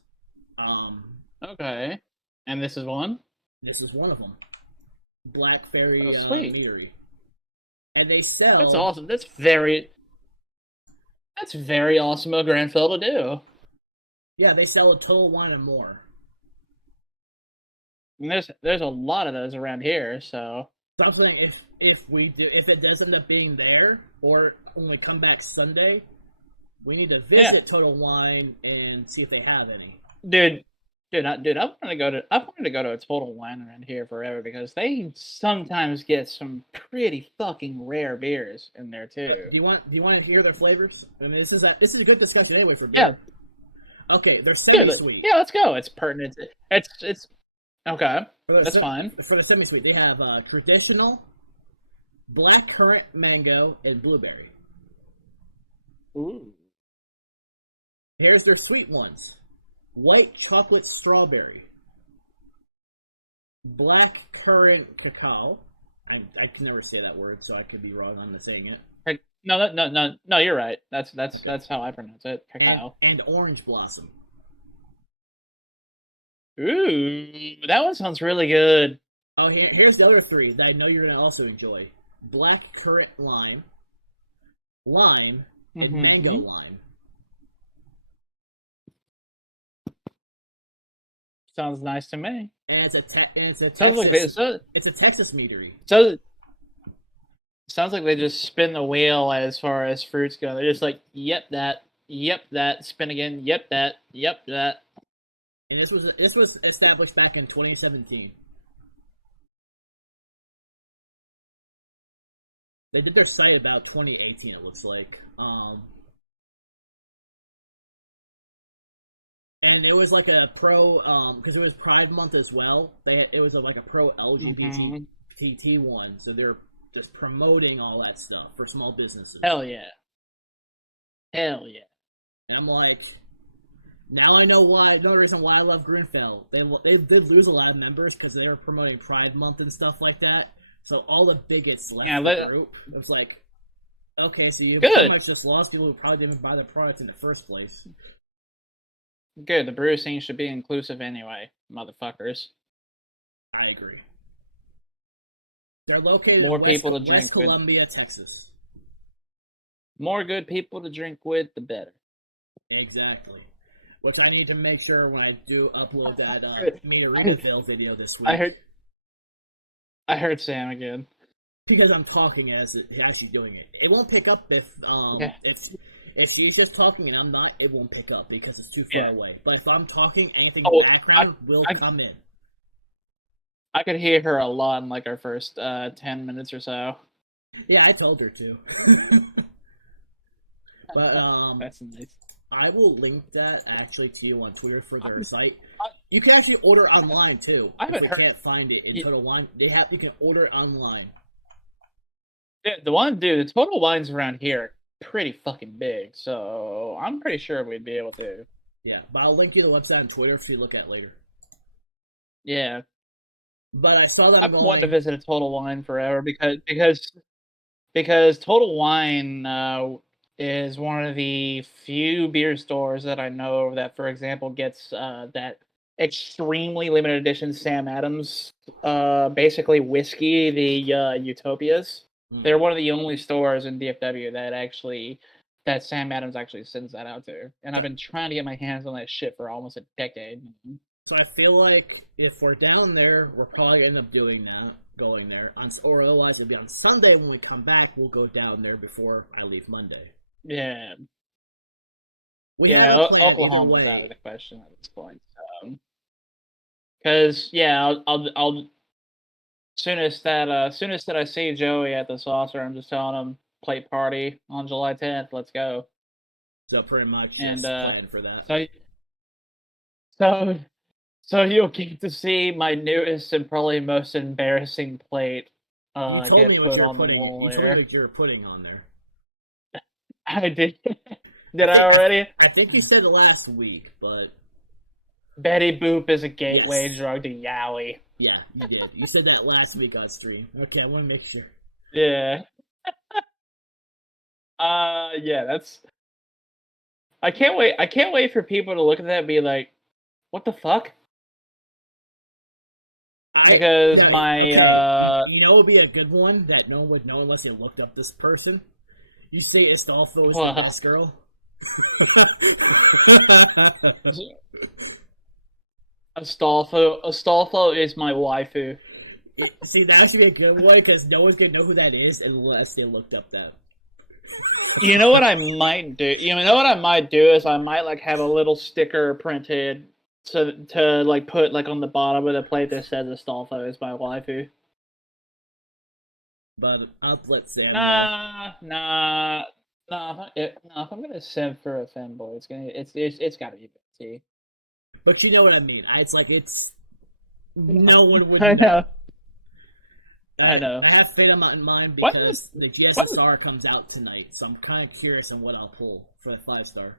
Okay, and this is one. This is one of them. Black Fairy Meadery, and they sell. That's awesome. That's very awesome of Grunfeld to do. Yeah, they sell a Total Wine and more. And there's a lot of those around here, so. Something if it does end up being there, or when we come back Sunday, we need to visit Total Wine and see if they have any. Dude, I wanted to go to a Total Wine around here forever because they sometimes get some pretty fucking rare beers in there too. Do you want to hear their flavors? I mean, this is a good discussion anyway for Yeah. beer. Okay, they're semi-sweet. Yeah, let's go. It's pertinent. It's okay. That's fine. For the semi-sweet, they have traditional, black currant mango, and blueberry. Ooh. Here's their sweet ones: white chocolate strawberry, black currant cacao. I can never say that word, so I could be wrong on saying it. No, you're right. That's how I pronounce it. Cacao. And orange blossom. Ooh, that one sounds really good. Oh, here's the other three that I know you're going to also enjoy: black currant lime, and mango lime. Sounds nice to me. And it's a Texas meadery. So sounds like they just spin the wheel as far as fruits go. They're just like, yep, that, spin again, yep, that. And this was established back in 2017. They did their site about 2018. It looks like, and it was like a pro because it was Pride Month as well. It was like a pro LGBT one, so they're just promoting all that stuff for small businesses. Hell yeah. And I'm like, now I know why. No reason why I love Grunfeld. They did lose a lot of members because they were promoting Pride Month and stuff like that. So all the bigots left the group. It was like, okay, so you pretty much just lost people who probably didn't buy the product in the first place. Good. The brew scene should be inclusive anyway, motherfuckers. I agree. They're located more in people to drink West Columbia, Texas. More good people to drink with, the better. Exactly. Which I need to make sure when I do upload that Meadery video this week. I heard Sam again. Because I'm talking as he's doing it. It won't pick up if she's just talking and I'm not. It won't pick up because it's too far away. But if I'm talking, anything in the background will come in. I could hear her a lot in like our first 10 minutes or so. Yeah, I told her to. But that's nice. I will link that actually to you on Twitter for their site. You can actually order online too. If you can't find it in Total Wine, you can order it online. Yeah, the Total Wines around here are pretty fucking big, so I'm pretty sure we'd be able to. Yeah, but I'll link you the website on Twitter for you to look at later. Yeah. But I saw that I've been wanting to visit a Total Wine forever because Total Wine is one of the few beer stores that I know that, for example, gets that extremely limited edition Sam Adams, basically whiskey, the Utopias. They're one of the only stores in DFW that actually that Sam Adams actually sends that out to. And I've been trying to get my hands on that shit for almost a decade. So I feel like if we're down there, we're probably gonna end up doing that, going there, or otherwise it'll be on Sunday when we come back. We'll go down there before I leave Monday. Yeah. We have a plan Oklahoma's out of the question at this point. Because I'll soonest that I see Joey at the saucer, I'm just telling him plate party on July 10th. Let's go. So pretty much, and plan for that. So you'll get to see my newest and probably most embarrassing plate get put on the wall there. You told me what you were putting on there. I did. Did I already? I think you said it last week, but Betty Boop is a gateway drug to Yowie. Yeah, you did. You said that last week on stream. Okay, I want to make sure. Yeah. Yeah, that's. I can't wait. I can't wait for people to look at that and be like, "What the fuck?" Because you know, it would be a good one that no one would know unless they looked up this person. You say Astolfo is the best girl. Astolfo is my waifu. See, that should be a good one because no one's gonna know who that is unless they looked up that. You know what I might do? You know what I might do is I might like have a little sticker printed to like put like on the bottom of the plate that says Astolfo is my waifu. But I'll let Sam. Nah. If I'm gonna simp for a femboy, it's gotta be Betsy. But you know what I mean. It's like it's no one would. I know. I have fate on my mind because the GSSR comes out tonight, so I'm kind of curious on what I'll pull for the 5-star.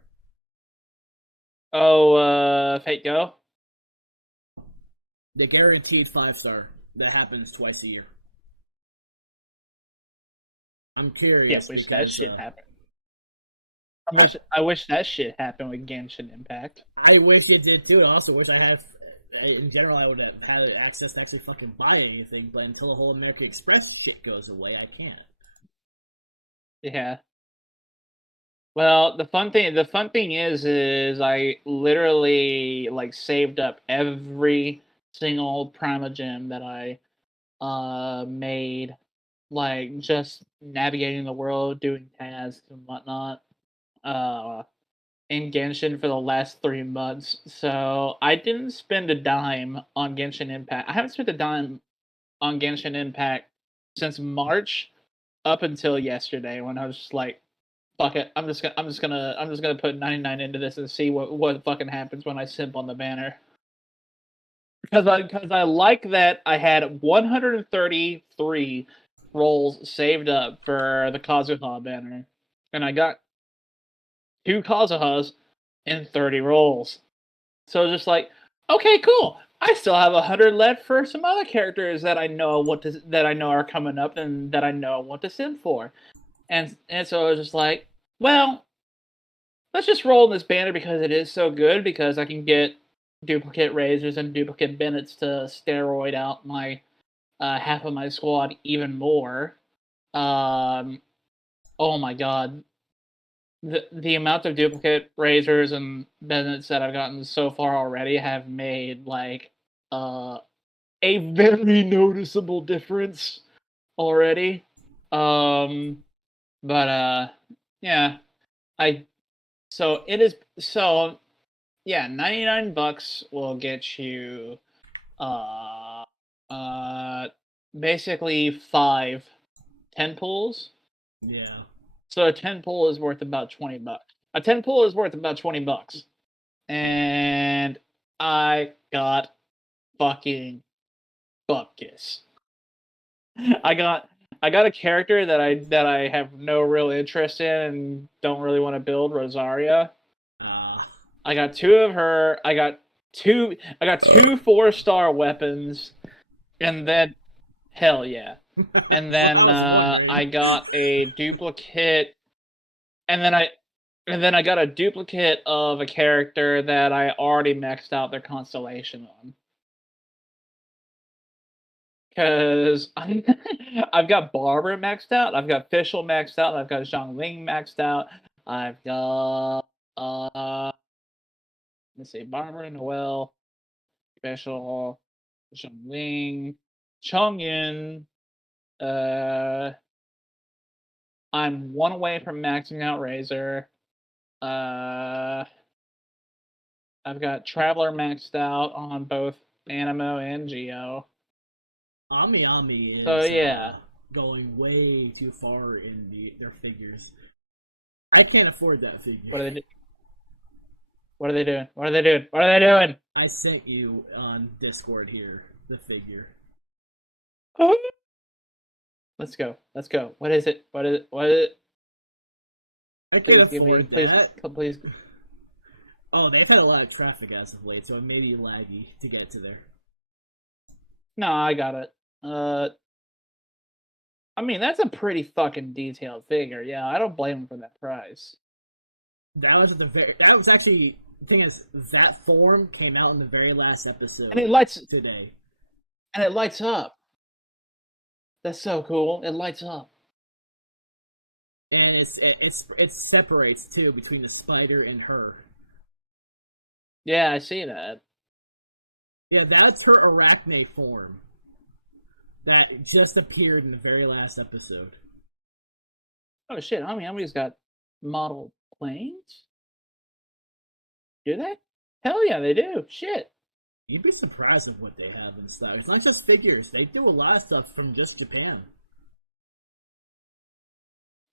Oh, Fate Go? The guaranteed 5-star that happens twice a year. I'm curious. Yeah, wish that shit happened. I wish that shit happened with Genshin Impact. I wish it did too. I also wish I had. In general, I would have had access to actually fucking buy anything, but until the whole American Express shit goes away, I can't. Yeah. Well, the fun thing is I literally like saved up every single Primogem that I made, like just navigating the world, doing tasks and whatnot. In Genshin for the last 3 months, so I didn't spend a dime on Genshin Impact. I haven't spent a dime on Genshin Impact since March up until yesterday when I was just like, fuck it, I'm just gonna put 99 into this and see what fucking happens when I simp on the banner. Because I like that I had 133 rolls saved up for the Kazuha banner, and I got 2 Kazuhas in 30 rolls. So just like, okay, cool. I still have 100 left for some other characters that I know are coming up and that I know what to sim for. And so I was just like, well, let's just roll in this banner because it is so good, because I can get duplicate Razors and duplicate Bennetts to steroid out my half of my squad even more. Oh my god. The amount of duplicate Razors and Bennetts that I've gotten so far already have made like a very noticeable difference already. Yeah, 99 bucks will get you basically 5 10 pulls. Yeah. So a 10 pull is worth about 20 bucks. A 10 pull is worth about 20 bucks. And I got fucking butt kiss. I got a character that I have no real interest in and don't really want to build, Rosaria. I got 2 of her. I got 2 4-star weapons, and then hell yeah. And then I got a duplicate, and then I got a duplicate of a character that I already maxed out their constellation on. Because I've got Barbara maxed out, I've got Fischl maxed out, I've got Zhongling maxed out, I've got let's see, Barbara Noel, Special, Ling, Chongyun. I'm one away from maxing out Razor. I've got Traveler maxed out on both Animo and Geo. Ami is So yeah, going way too far in their figures. I can't afford that figure. what are they doing? What are they doing? What are they doing? What are they doing? I sent you on Discord here the figure. Let's go. Let's go. What is it? What is it? What is it? I can't Please afford please, that. please. Oh, they've had a lot of traffic as of late, so it may be laggy to go to there. No, I got it. I mean, that's a pretty fucking detailed figure. Yeah, I don't blame him for that price. That was at the very. That was actually the thing is that form came out in the very last episode. And it lights today. And it lights up. That's so cool. It lights up. And it separates too between the spider and her. Yeah, I see that. Yeah, that's her Arachne form. That just appeared in the very last episode. Oh shit, Ami's got model planes? Do they? Hell yeah, they do. Shit. You'd be surprised at what they have in stock. It's not just figures. They do a lot of stuff from just Japan.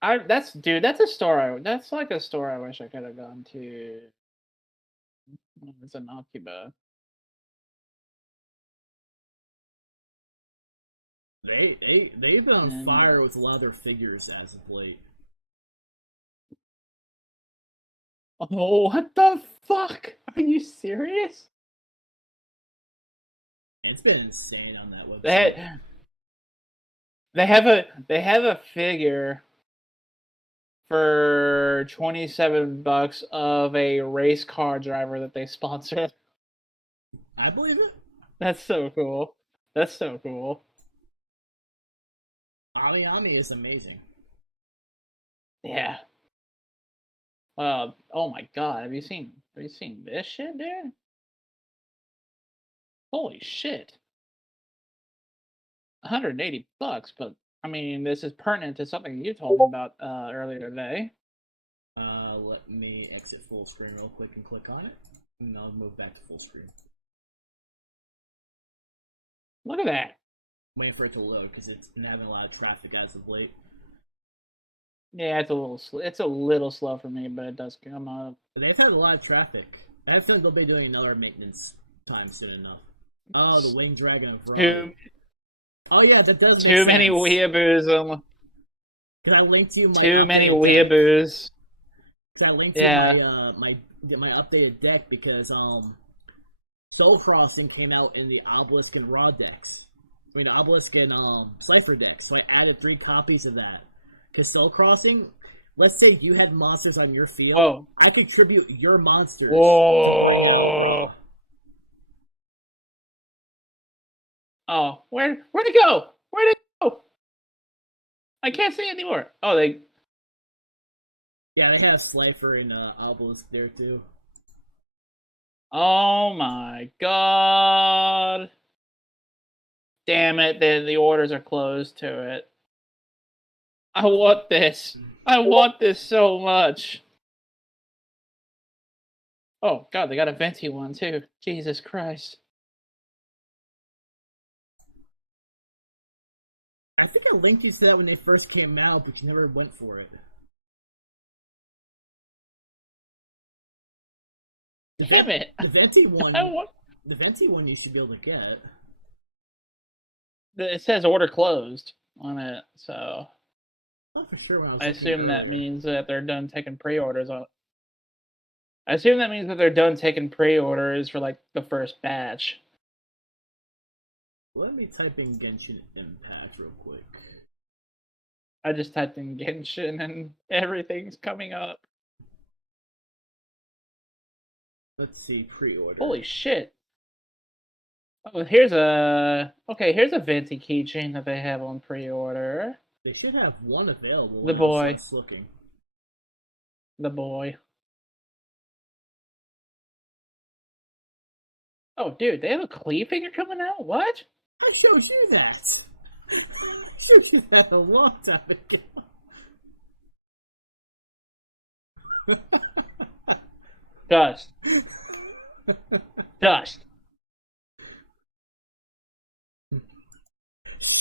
That's a store that's like a store I wish I could have gone to. It's an Akiba. They've been on fire with a lot of their figures as of late. Oh, what the fuck? Are you serious? It's been insane on that website. They have a figure for $27 of a race car driver that they sponsor. I believe it. That's so cool. That's so cool. Ami is amazing. Yeah. Oh my god, have you seen this shit, dude? Holy shit. $180, but I mean, this is pertinent to something you told me about earlier today. Let me exit full screen real quick and click on it, and I'll move back to full screen. Look at that. I'm waiting for it to load because it's been having a lot of traffic as of late. Yeah, it's a little slow for me, but it does come up. They've had a lot of traffic. I have they'll be doing another maintenance time soon enough. Oh, the Winged Dragon of Rome. Oh yeah, that does. Too many weeaboos. Can I link to you? Too many weeaboos. Can I link to my updated deck because Soul Crossing came out in the Obelisk and Raw decks. I mean, the Obelisk and Cypher decks. So I added 3 copies of that. Because Soul Crossing, let's say you had monsters on your field. Whoa. I contribute your monsters. Whoa. Oh, where'd it go? Where'd it go? I can't see anymore. Oh, they. Yeah, they have Slifer and Obelisk there too. Oh my god. Damn it, the orders are closed to it. I want this. I want this so much. Oh god, they got a venti one too. Jesus Christ. I think I linked you to that when they first came out, but you never went for it. Damn it! The venti one. The venti one you should be able to get. It says order closed on it, so. Not for sure when I assume that means that they're done taking pre-orders on. I assume that means that they're done taking pre-orders for like the first batch. Let me type in Genshin Impact real quick. I just typed in Genshin and everything's coming up. Let's see, pre-order. Holy shit. Oh, here's a Venti keychain that they have on pre-order. They should have one available. The boy. Looking. the boy. Oh, dude, they have a Klee figure coming out? What? I showed you that. I showed you that a long time ago. Dust. Dust.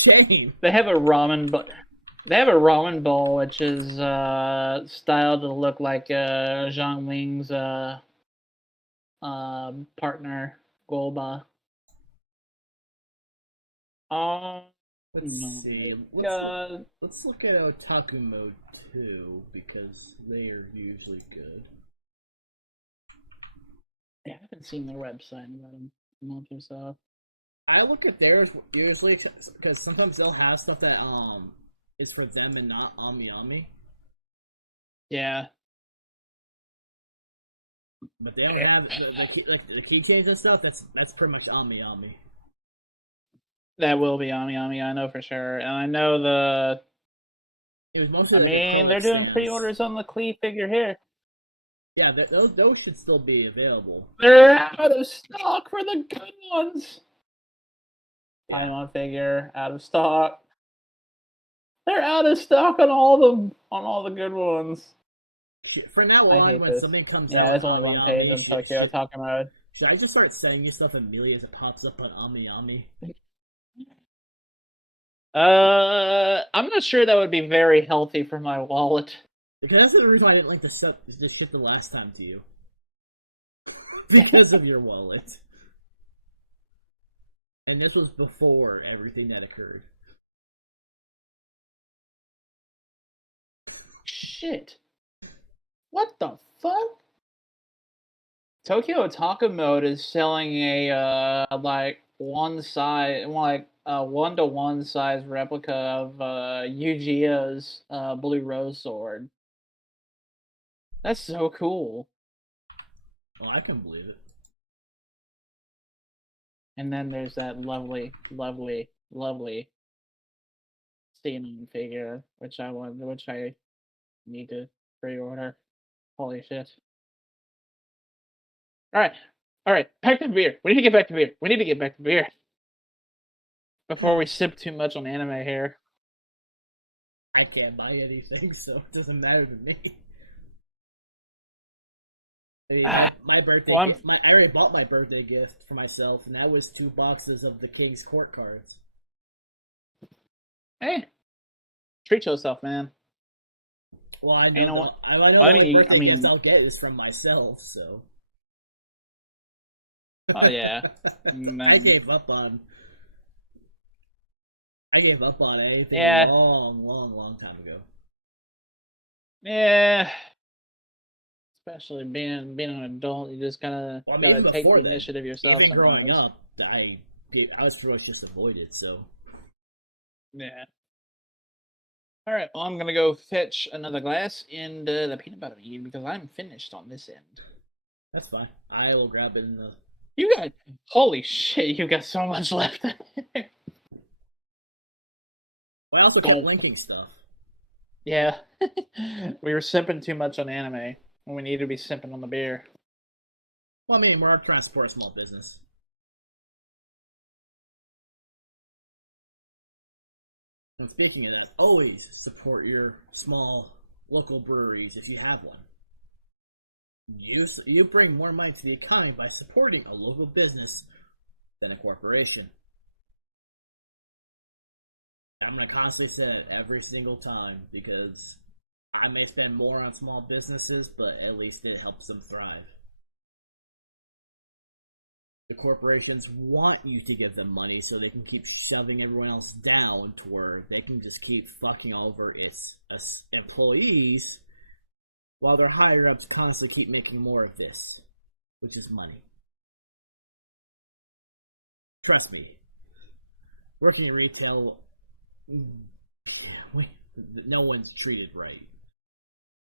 Shame. They have a ramen, but they have a ramen bowl which is styled to look like Zhang Ling's partner Golba. Oh Let's my see. god! Let's look at Otaku Mode 2 because they are usually good. Yeah, I haven't seen their website in about a month or so. I look at theirs usually because sometimes they'll have stuff that is for them and not Ami Ami. Yeah. But they don't have the keychains and stuff. That's pretty much Ami Ami. That will be Ami Ami, I know for sure. And I know the. It was mostly I mean, they're doing pre-orders on the Klee figure here. Yeah, those should still be available. They're out of stock for the good ones. Paimon figure out of stock. They're out of stock on all the good ones. For now I on, hate when this. something comes out, Yeah, there's only one page on Tokyo Talking Mode. Should I just start sending you stuff immediately as it pops up on Ami Ami? I'm not sure that would be very healthy for my wallet. Because that's the reason why I didn't like to just ship the last time to you. Because of your wallet. And this was before everything that occurred. Shit. What the fuck? Tokyo Otaku Mode is selling a like one to one size replica of Yu-Gi-Oh's Blue Rose Sword. That's so cool. Oh, I can believe it. And then there's that lovely Steam figure, which I need to pre-order. Holy shit. Alright. Back to beer. We need to get back to beer. Before we sip too much on anime here. I can't buy anything, so it doesn't matter to me. My birthday gift, I already bought my birthday gift for myself, and that was 2 boxes of the King's Court cards. Hey, treat yourself, man. Well, I know the birthday gift I'll get is from myself, so. Oh yeah. I gave up on anything a long time ago. Yeah. Especially being an adult, you just gotta take the initiative yourself. Even growing up, I was ferocious avoided, so. Yeah. Alright, well, I'm gonna go fetch another glass and the peanut butter mead because I'm finished on this end. That's fine. I will grab it in the. You got. Holy shit, you got so much left. I also kept linking stuff. Yeah. We were simping too much on anime when we need to be simping on the beer. Well, I mean, we're trying to support a small business. And speaking of that, always support your small local breweries if you have one. You bring more money to the economy by supporting a local business than a corporation. I'm going to constantly say that every single time because I may spend more on small businesses, but at least it helps them thrive. The corporations want you to give them money so they can keep shoving everyone else down to where they can just keep fucking over its employees while their higher-ups constantly keep making more of this, which is money. Trust me, working in retail, no one's treated right.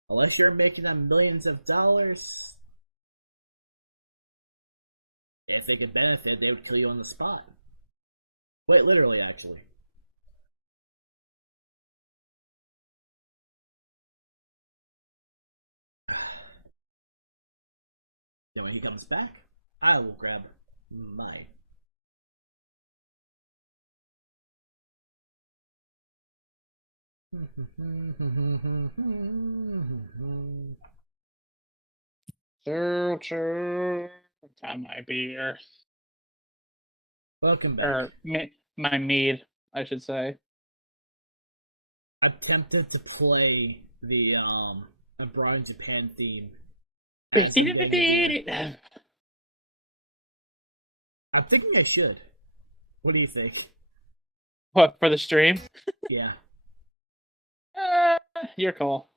Unless you're making them millions of dollars, if they could benefit, they would kill you on the spot. Wait, literally, actually. comes back, I will grab my. Choo. Time my beer. Welcome back. Or my mead, I should say. I'm tempted to play the Abroad in Japan theme. I'm thinking I should. What do you think? What, for the stream? Yeah. Your call.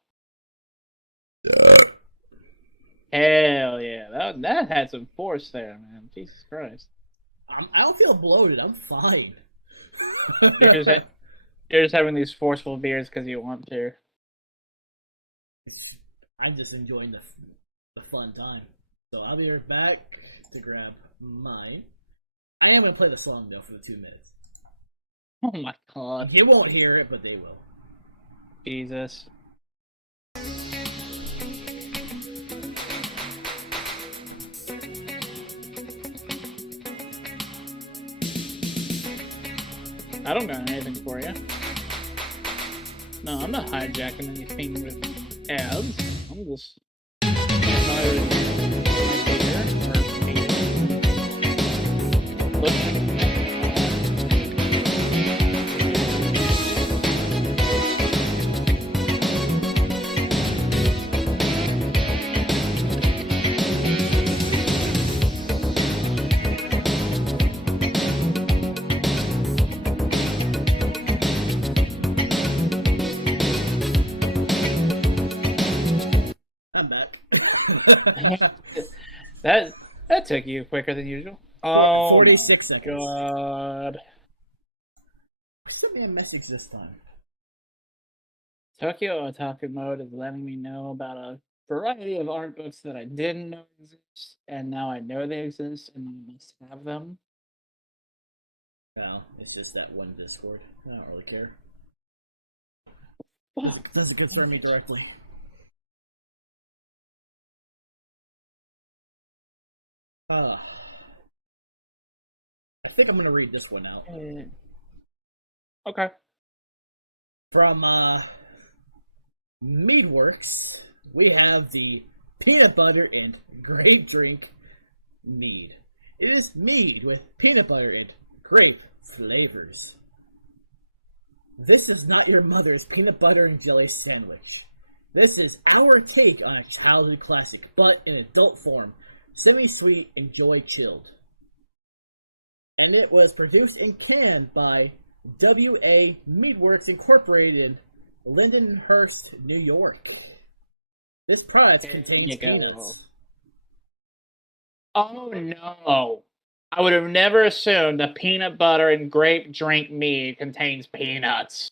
Hell yeah, that had some force there, man. Jesus Christ. I don't feel bloated. I'm fine. You're just having these forceful beers because you want to. I'm just enjoying the fun time. So I'll be right back to grab mine. I am going to play the song, though, for the 2 minutes. Oh my god. You won't hear it, but they will. Jesus. I don't got anything for you. No, I'm not hijacking anything with ads. I'm just... I'm back. that took you quicker than usual. Oh, 46 seconds. God. Send me a message this time. Tokyo Otaku Mode is letting me know about a variety of art books that I didn't know exist, and now I know they exist, and I must have them. No, it's just that one Discord. I don't really care. Fuck. Doesn't concern me directly. I think I'm gonna read this one out. Okay. From Meadworks, we have the peanut butter and grape drink mead. It is mead with peanut butter and grape flavors. This is not your mother's peanut butter and jelly sandwich. This is our take on a childhood classic, but in adult form, semi-sweet and joy-chilled. And it was produced and canned by W.A. Meadworks Incorporated in Lindenhurst, New York. This product contains peanuts. Oh no! I would have never assumed the peanut butter and grape drink mead contains peanuts.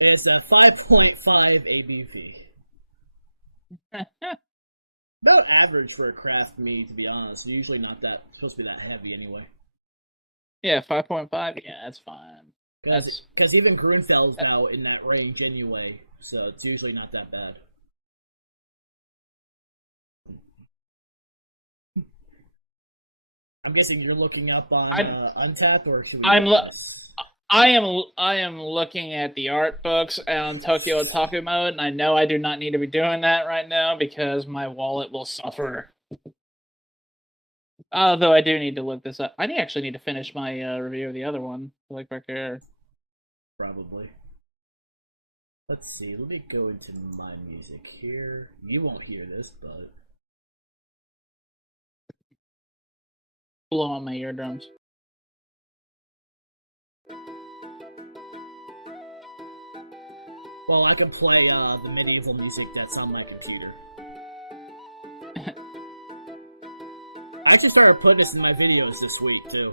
It's a 5.5 ABV. About average for a craft mead, to be honest. Usually not that supposed to be that heavy anyway. Yeah, 5.5. Yeah, that's fine. Because even Grunfeld's now in that range anyway, so it's usually not that bad. I'm guessing you're looking up on Untappd, or should we? I am looking at the art books on Tokyo Otaku Mode, and I know I do not need to be doing that right now because my wallet will suffer. Although I do need to look this up. I actually need to finish my review of the other one. Like back there. Probably. Let's see. Let me go into my music here. You won't hear this, but blow on my eardrums. Well, I can play the medieval music that's on my computer. I actually started putting this in my videos this week, too.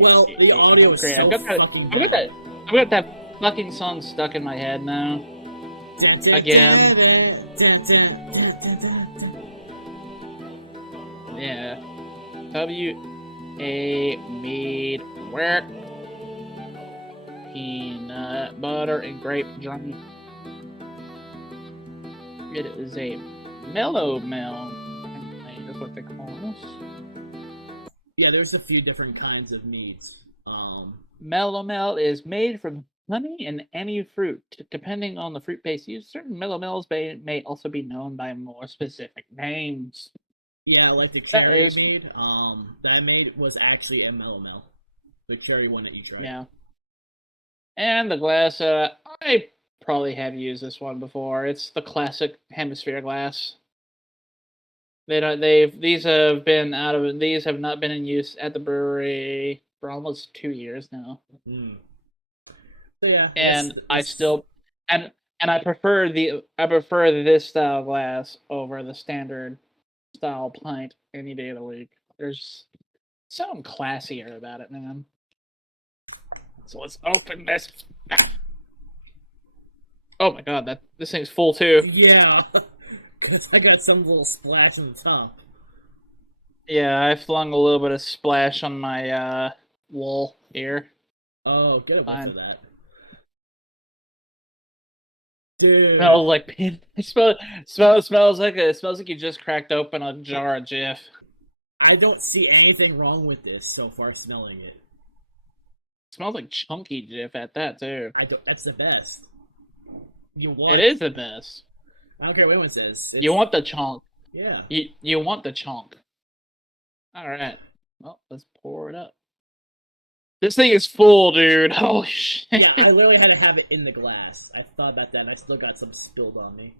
Well, the audio is great. so I've got that fucking song stuck in my head now. Again. Yeah. W.A. Meadworks. Peanut butter and grape drink. It is a mellow mel. That's what they call this. Yeah, there's a few different kinds of meads. Mellow mel is made from honey and any fruit. Depending on the fruit base used, certain mellow mels may also be known by more specific names. Yeah, like the That cherry is- mead. That I made was actually a melomel. The cherry one that you tried. Yeah. And the glass, I probably have used this one before. It's the classic hemisphere glass. These have not been in use at the brewery for almost 2 years now. Mm. So yeah, And I prefer this style glass over the standard style pint any day of the week. There's something classier about it, man. So let's open this. Oh my god, this thing's full too. Yeah, because I got some little splash on the top. Yeah, I flung a little bit of splash on my wall here. Oh, get a Fine. bunch of that. Dude. Smells like pin. It smells like you just cracked open a jar of Jif. I don't see anything wrong with this so far smelling it. It smells like chunky Jif at that too. That's the best. It is the best. I don't care what anyone says. You want the chunk. Yeah. You want the chunk. Alright. Well, let's pour it up. This thing is full, dude. Holy shit. Yeah, I literally had to have it in the glass. I thought about that and I still got some spilled on me.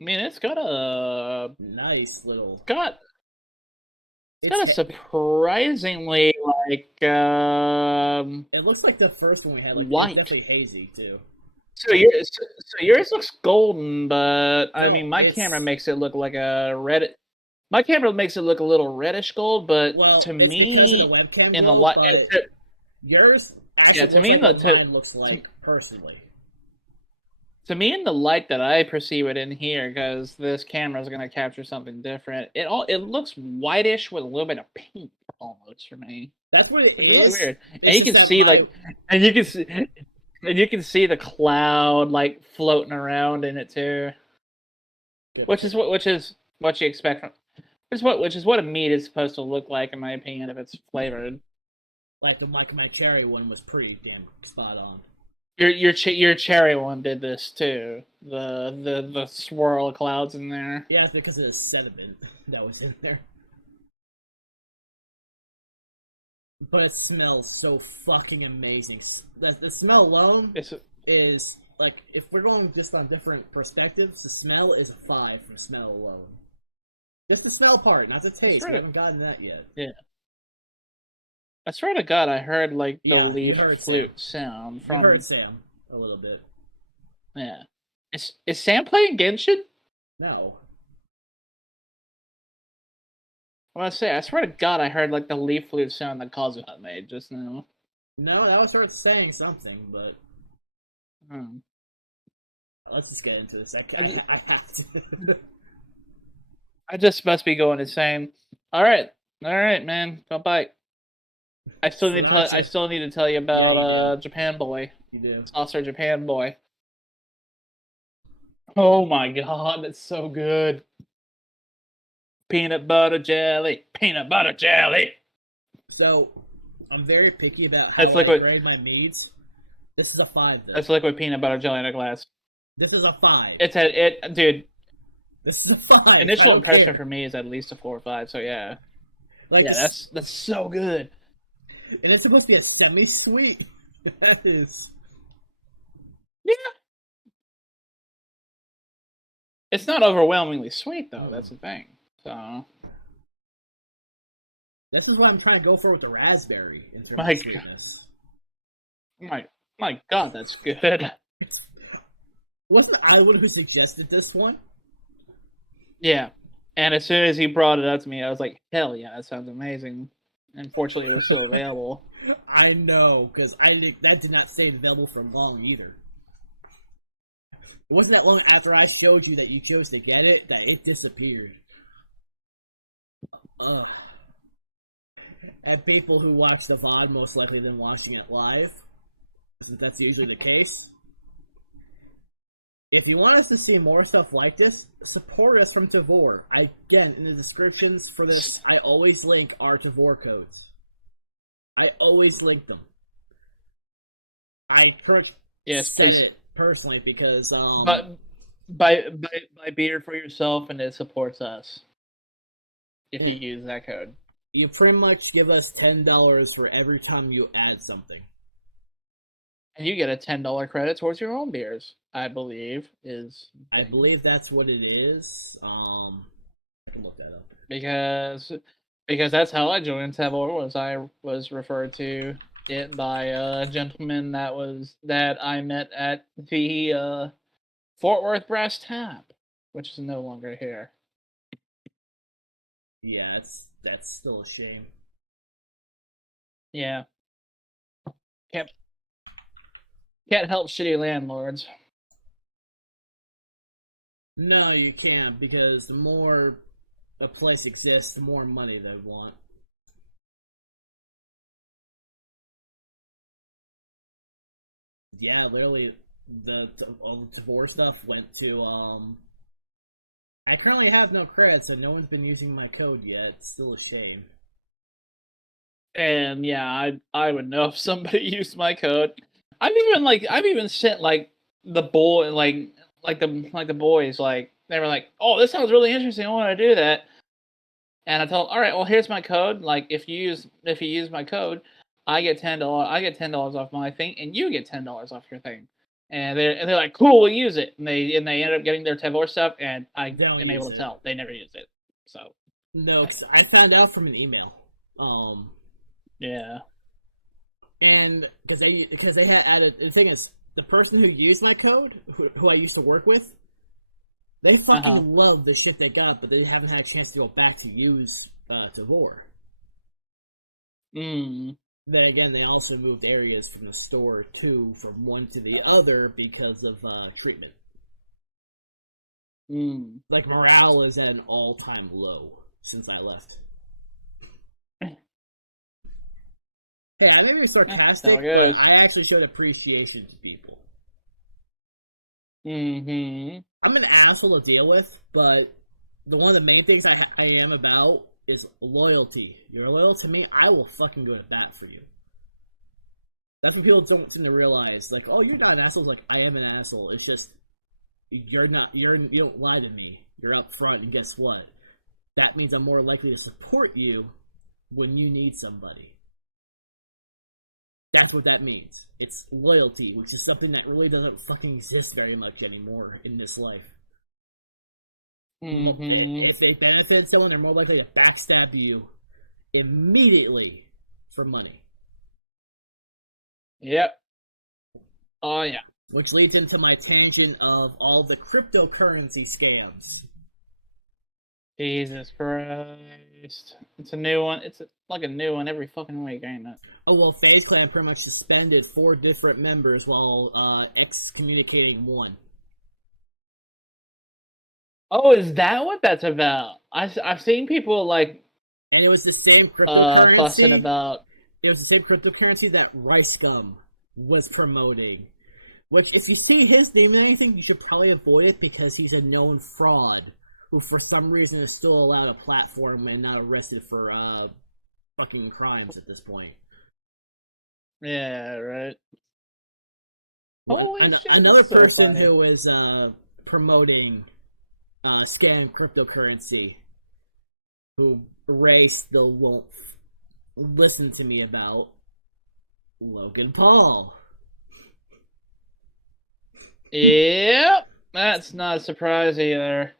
I mean, it's got a nice little. It's got a surprisingly like. It looks like the first one we had. Like, white. Definitely hazy too. So yours looks golden, but I mean, my camera makes it look like a red. My camera makes it look a little reddish gold, but to me, because of the webcam in the light, yours. Yeah, to me, mine looks like personally. To me, in the light that I perceive it in here, because this camera is going to capture something different. It looks whitish with a little bit of pink almost for me. That's what it's really weird. And you can see and you can see the cloud like floating around in it too, which is what you expect from. Which is what a mead is supposed to look like, in my opinion, if it's flavored. Like my cherry one was pretty damn spot on. Your cherry one did this too. The swirl of clouds in there. Yeah, it's because of the sediment that was in there. But it smells so fucking amazing. The smell alone is like, if we're going just on different perspectives, the smell is a 5 from smell alone. Just the smell part, not the taste. We haven't gotten that yet. Yeah. I swear to God, I heard like the leaf flute sound from. You heard Sam a little bit. Yeah. Is Sam playing Genshin? No. I say, I swear to God, I heard like the leaf flute sound that Kazuha made just now. No, that was her saying something, but. Let's just get into this. I have to. I just must be going insane. All right, man, go bite. I still need to tell you about Japan Boy. You do. Saucer Japan Boy. Oh my God, that's so good. Peanut butter jelly. So, I'm very picky about how I grade my meads. This is a 5, though. That's liquid peanut butter jelly in a glass. This is a 5. Dude. This is a 5. Initial impression for me is at least a 4 or 5. So yeah, like that's so good. And it's supposed to be a semi-sweet. That is. Yeah. It's not overwhelmingly sweet though. That's the thing. So. This is what I'm trying to go for with the raspberry. My God, that's good. Wasn't I one who suggested this one? Yeah, and as soon as he brought it up to me, I was like, "Hell yeah, that sounds amazing." Unfortunately, it was still available. I know, because that did not stay available for long either. It wasn't that long after I showed you that you chose to get it that it disappeared. And people who watch the VOD most likely than watching it live, since that's usually the case. If you want us to see more stuff like this, support us from Tavour. Again, in the descriptions for this, I always link our Tavour codes. I always link them. I Yes, please. it personally because But buy beer for yourself, and it supports us if you use that code. You pretty much give us $10 for every time you add something. And you get a $10 credit towards your own beers, I believe I believe that's what it is. I can look that up. Because that's how I joined Tavour. I was referred to it by a gentleman that I met at the Fort Worth Brass Tap, which is no longer here. Yeah, that's still a shame. Yeah. Can't help shitty landlords. No, you can't, because the more a place exists, the more money they want. Yeah, literally, all the Tavour stuff went to, I currently have no credits, and no one's been using my code yet. It's still a shame. And yeah, I would know if somebody used my code. I've even sent the boy the boys they were like, oh, this sounds really interesting, I want to do that. And I told them, all right, well, here's my code. Like, if you use my code, I get $10. I get $10 off my thing, and you get $10 off your thing. And they're like, cool, we'll use it. And they end up getting their Tavour stuff, and I am able to tell they never used it. So no, I found out from an email. Yeah. And because they had added, the thing is, the person who used my code, who I used to work with, they fucking love the shit they got, but they haven't had a chance to go back to use Tavour. Then again, they also moved areas from the store too, from one to the other because of treatment. Like, morale is at an all-time low since I left. Hey, I may be sarcastic, but I actually showed appreciation to people. I'm an asshole to deal with, but one of the main things I am about is loyalty. You're loyal to me, I will fucking go to bat for you. That's what people don't seem to realize. Like, oh, you're not an asshole. Like, I am an asshole. It's just, you don't lie to me. You're up front, and guess what? That means I'm more likely to support you when you need somebody. That's what that means. It's loyalty, which is something that really doesn't fucking exist very much anymore in this life. If they benefit someone, they're more likely to backstab you immediately for money. Yep. Oh, yeah. Which leads into my tangent of all the cryptocurrency scams. Jesus Christ. It's a new one. It's like a new one every fucking week, ain't it? Oh, well, FaZe Clan pretty much suspended 4 different members while excommunicating one. Oh, is that what that's about? I've seen people and it was the same cryptocurrency. Fussing about. It was the same cryptocurrency that RiceGum was promoting. Which, if you see his name in anything, you should probably avoid it because he's a known fraud who, for some reason, is still allowed a platform and not arrested for fucking crimes at this point. Yeah, right. Holy shit! Another person who is promoting scam cryptocurrency, who Ray still won't listen to me about, Logan Paul. Yep, that's not a surprise either.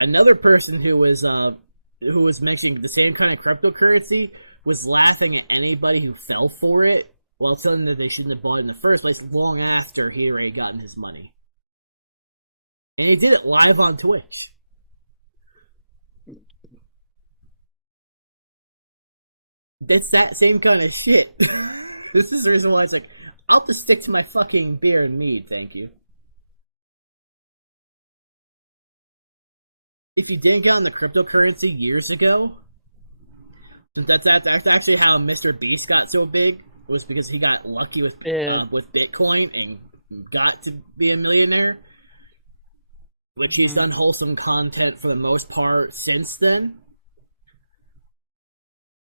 Another person who was mentioning the same kind of cryptocurrency was laughing at anybody who fell for it, while telling that they shouldn't have bought it in the first place long after he had already gotten his money. And he did it live on Twitch. That's that same kind of shit. This is the reason why it's like, I'll just stick to my fucking beer and mead, thank you. If you didn't get on the cryptocurrency years ago, that's actually how Mr. Beast got so big. It was because he got lucky with Bitcoin and got to be a millionaire. which he's done wholesome content for the most part since then.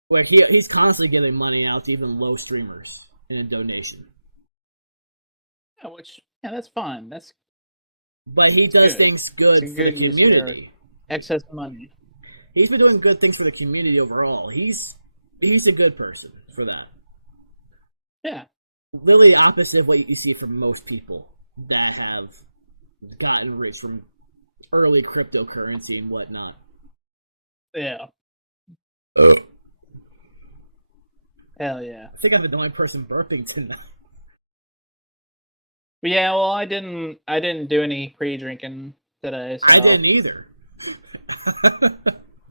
Where he's constantly giving money out to even low streamers in a donation. Yeah, that's fine. But he does things good for the community. Excess money. He's been doing good things for the community overall. He's a good person for that. Yeah. Literally opposite of what you see from most people that have gotten rich from early cryptocurrency and whatnot. Yeah. Oh. Hell yeah. I think I'm the only person burping tonight. But yeah, well, I didn't do any pre-drinking today, so... I didn't either.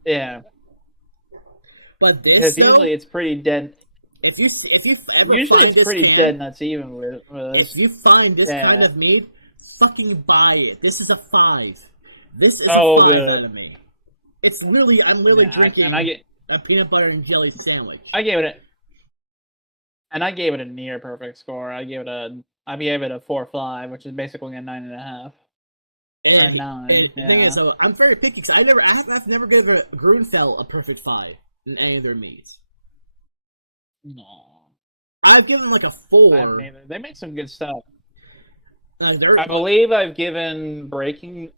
Yeah. But this, because usually it's pretty dead. If you ever usually find it's this pretty can, dead nuts even with us. If you find this kind of mead, fucking buy it. This is a 5. This is a 5 good. out of me. It's really, I'm literally drinking a peanut butter and jelly sandwich. I gave it a near perfect score. I gave it a 4.5, which is basically a 9.5. Or 9. The thing is, so I'm very picky because I've never given a Grunfeld a perfect 5 in any of their meats. No. I've given like a 4. They make some good stuff. I believe I've given Breaking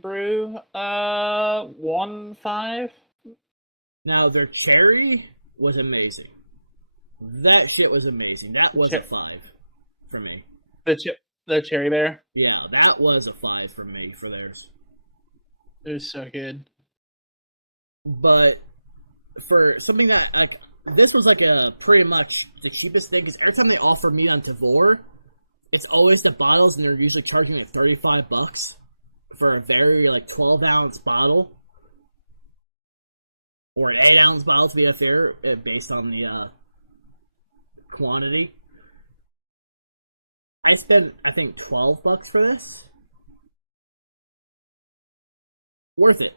Brew 1.5. Now their cherry was amazing. That shit was amazing. That was a 5 for me. The cherry bear? Yeah, that was a 5 for me for theirs. It was so good. But for something that this was like a pretty much the cheapest thing because every time they offer meat on Tavour, it's always the bottles and they're usually charging like $35 for a very 12-ounce bottle or an 8-ounce bottle to be fair, based on the quantity. I spent, I think, $12 for this. Worth it.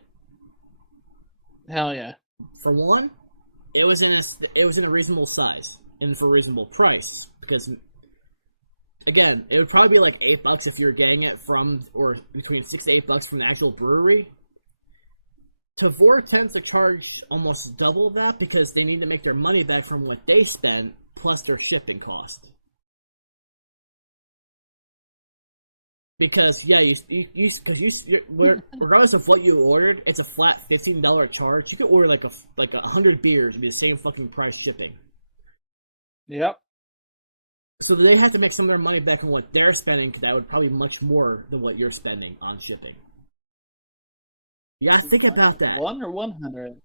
Hell yeah. For one, it was in a reasonable size and for a reasonable price because, again, it would probably be like $8 if you're getting it from, or between $6 to $8 from the actual brewery. Tavour tends to charge almost double that because they need to make their money back from what they spent plus their shipping cost. Because regardless of what you ordered, it's a flat $15 charge. You could order like 100 beers and be the same fucking price shipping. Yep. So they have to make some of their money back on what they're spending, because that would probably be much more than what you're spending on shipping. You gotta think about that. 1 or 100?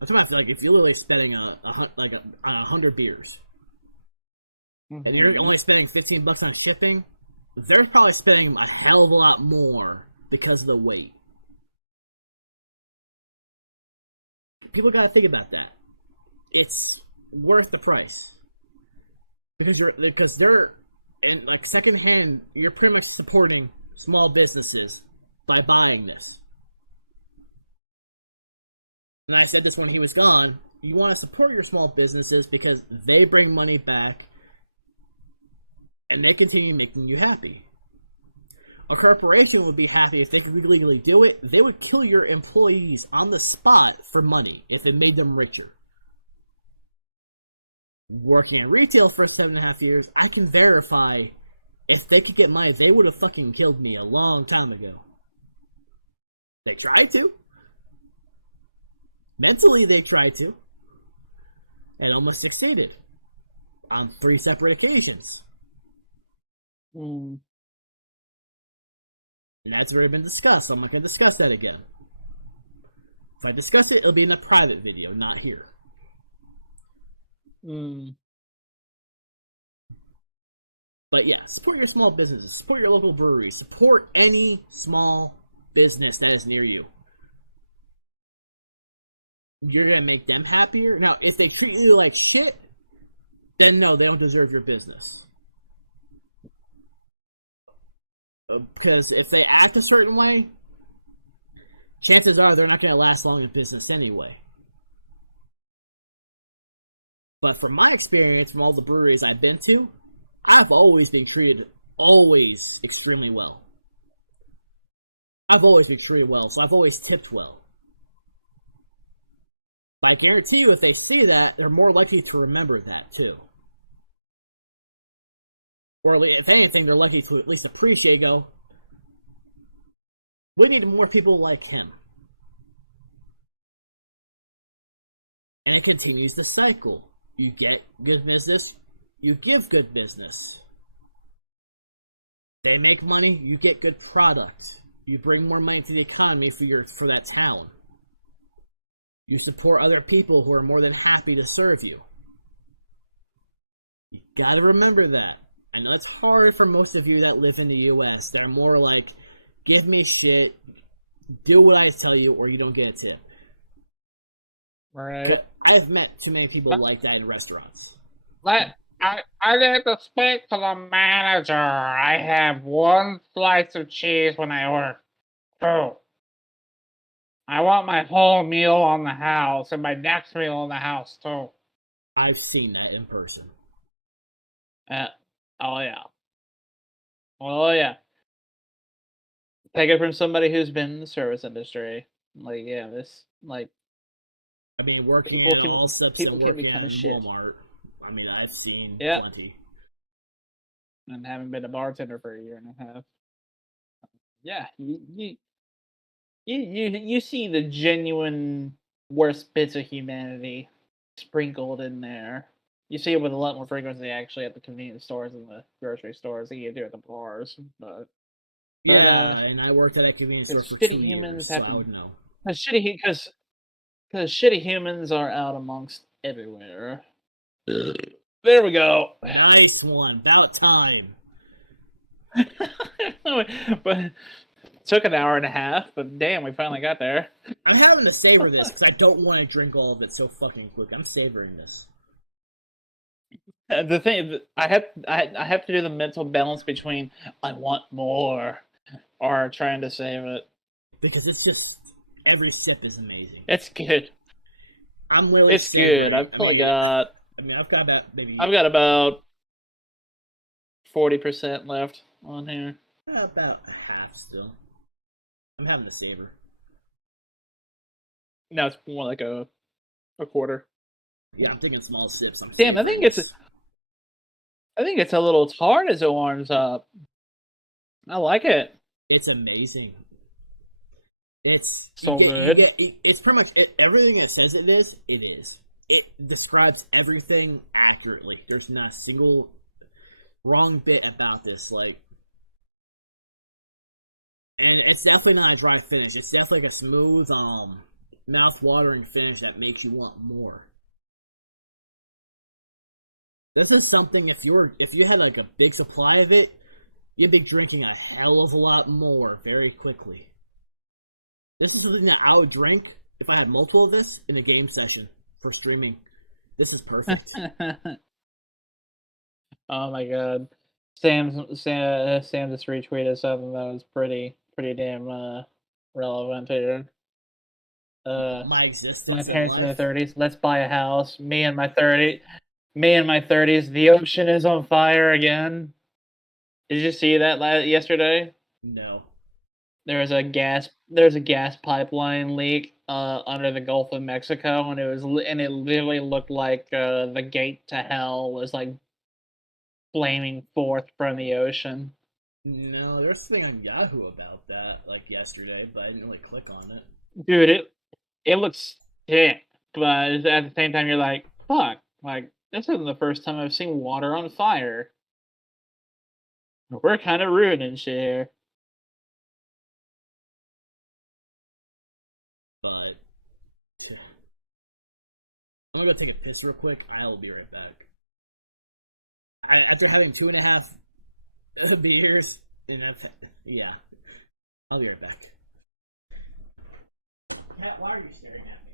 I'm talking about if you're literally spending on 100 beers, and you're only spending $15 on shipping, they're probably spending a hell of a lot more because of the weight. People gotta think about that. It's worth the price. Because they're in secondhand, you're pretty much supporting small businesses by buying this. And I said this when he was gone, you want to support your small businesses because they bring money back and they continue making you happy. A corporation would be happy if they could legally do it. They would kill your employees on the spot for money if it made them richer. Working in retail for 7.5 years, I can verify if they could get money, they would have fucking killed me a long time ago. They tried to. Mentally, they tried to. And almost succeeded. On 3 separate occasions. And that's already been discussed, so I'm not going to discuss that again. If I discuss it, it'll be in a private video, not here. But yeah, support your small businesses, support your local breweries, support any small business that is near you. You're gonna make them happier. Now, if they treat you like shit, then no, they don't deserve your business. Because if they act a certain way, chances are they're not gonna last long in business anyway. But from my experience, from all the breweries I've been to, I've always been treated extremely well. I've always been treated well, so I've always tipped well. But I guarantee you, if they see that, they're more likely to remember that, too. Or if anything, they're likely to at least appreciate, go, we need more people like him. And it continues the cycle. You get good business, you give good business. They make money, you get good product. You bring more money to the economy for that town. You support other people who are more than happy to serve you. You gotta remember that. I know it's hard for most of you that live in the US. That are more like, give me shit, do what I tell you, or you don't get it to. Right. I've met too many people like that in restaurants. I need to speak to the manager. I have 1 slice of cheese when I order 2. I want my whole meal on the house and my next meal on the house too. I've seen that in person. Oh yeah. Oh yeah. Take it from somebody who's been in the service industry. Like, yeah, this, like, I mean, working people in can all steps people and can be working kind in of shit, Walmart. I mean, I've seen Yeah. plenty. and haven't been a bartender for a year and a half. Yeah, you see the genuine worst bits of humanity sprinkled in there. You see it with a lot more frequency actually at the convenience stores and the grocery stores than you do at the bars. But Yeah, and I worked at a convenience store for 2 shitty humans years, so have I to would know. because shitty humans are out amongst everywhere. There we go. Nice one. About time. But it took an hour and a half, but damn, we finally got there. I'm having to savor this because I don't want to drink all of it so fucking quick. I'm savoring this. The thing I have to do the mental balance between I want more or trying to save it. Because it's just, every sip is amazing. It's good. I'm really It's good. I've probably got. I mean, I've got about maybe. I've got about 40% left on here. About half still. I'm having to savor. No, it's more like a quarter. Yeah, I'm taking small sips. Damn, I think it's a little tart as it warms up. I like it. It's amazing. It's so good. It's pretty much everything it says it is. It is. It describes everything accurately. There's not a single wrong bit about this. Like, and it's definitely not a dry finish. It's definitely like a smooth, mouth-watering finish that makes you want more. This is something if you had like a big supply of it, you'd be drinking a hell of a lot more very quickly. This is something that I would drink if I had multiple of this in a game session for streaming. This is perfect. Oh my god. Sam just retweeted something that was pretty damn relevant here. My existence. My parents in their 30s. Let's buy a house. Me in my 30s. The ocean is on fire again. Did you see that yesterday? No. There's a gas pipeline leak under the Gulf of Mexico, and it literally looked like the gate to hell was like flaming forth from the ocean. No, there's something on Yahoo about that like yesterday, but I didn't really click on it. Dude, it looks sick, but at the same time you're like, fuck, like this isn't the first time I've seen water on fire. We're kind of ruining shit here. But I'm gonna go take a piss real quick. I will be right back. After having 2.5 beers, and yeah, I'll be right back. Cat, why are you staring at me?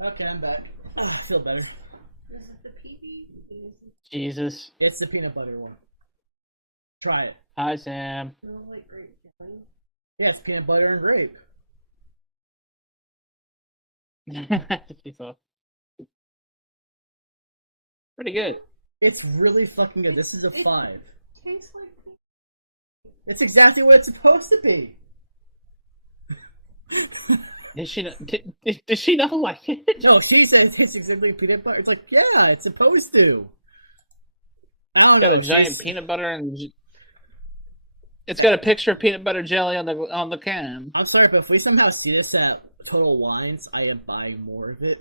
Okay, I'm back. Oh, I feel better. Jesus. It's the peanut butter one. Try it. Hi, Sam. Yeah, it's peanut butter and grape. She's off. Pretty good. It's really fucking good. This is a 5. It's exactly what it's supposed to be. Did she not like it? No, she says it's exactly peanut butter. It's like, yeah, it's supposed to. I don't It's know. got a giant peanut butter and it's got a picture of peanut butter jelly on the can. I'm sorry, but if we somehow see this at Total Wines, I am buying more of it.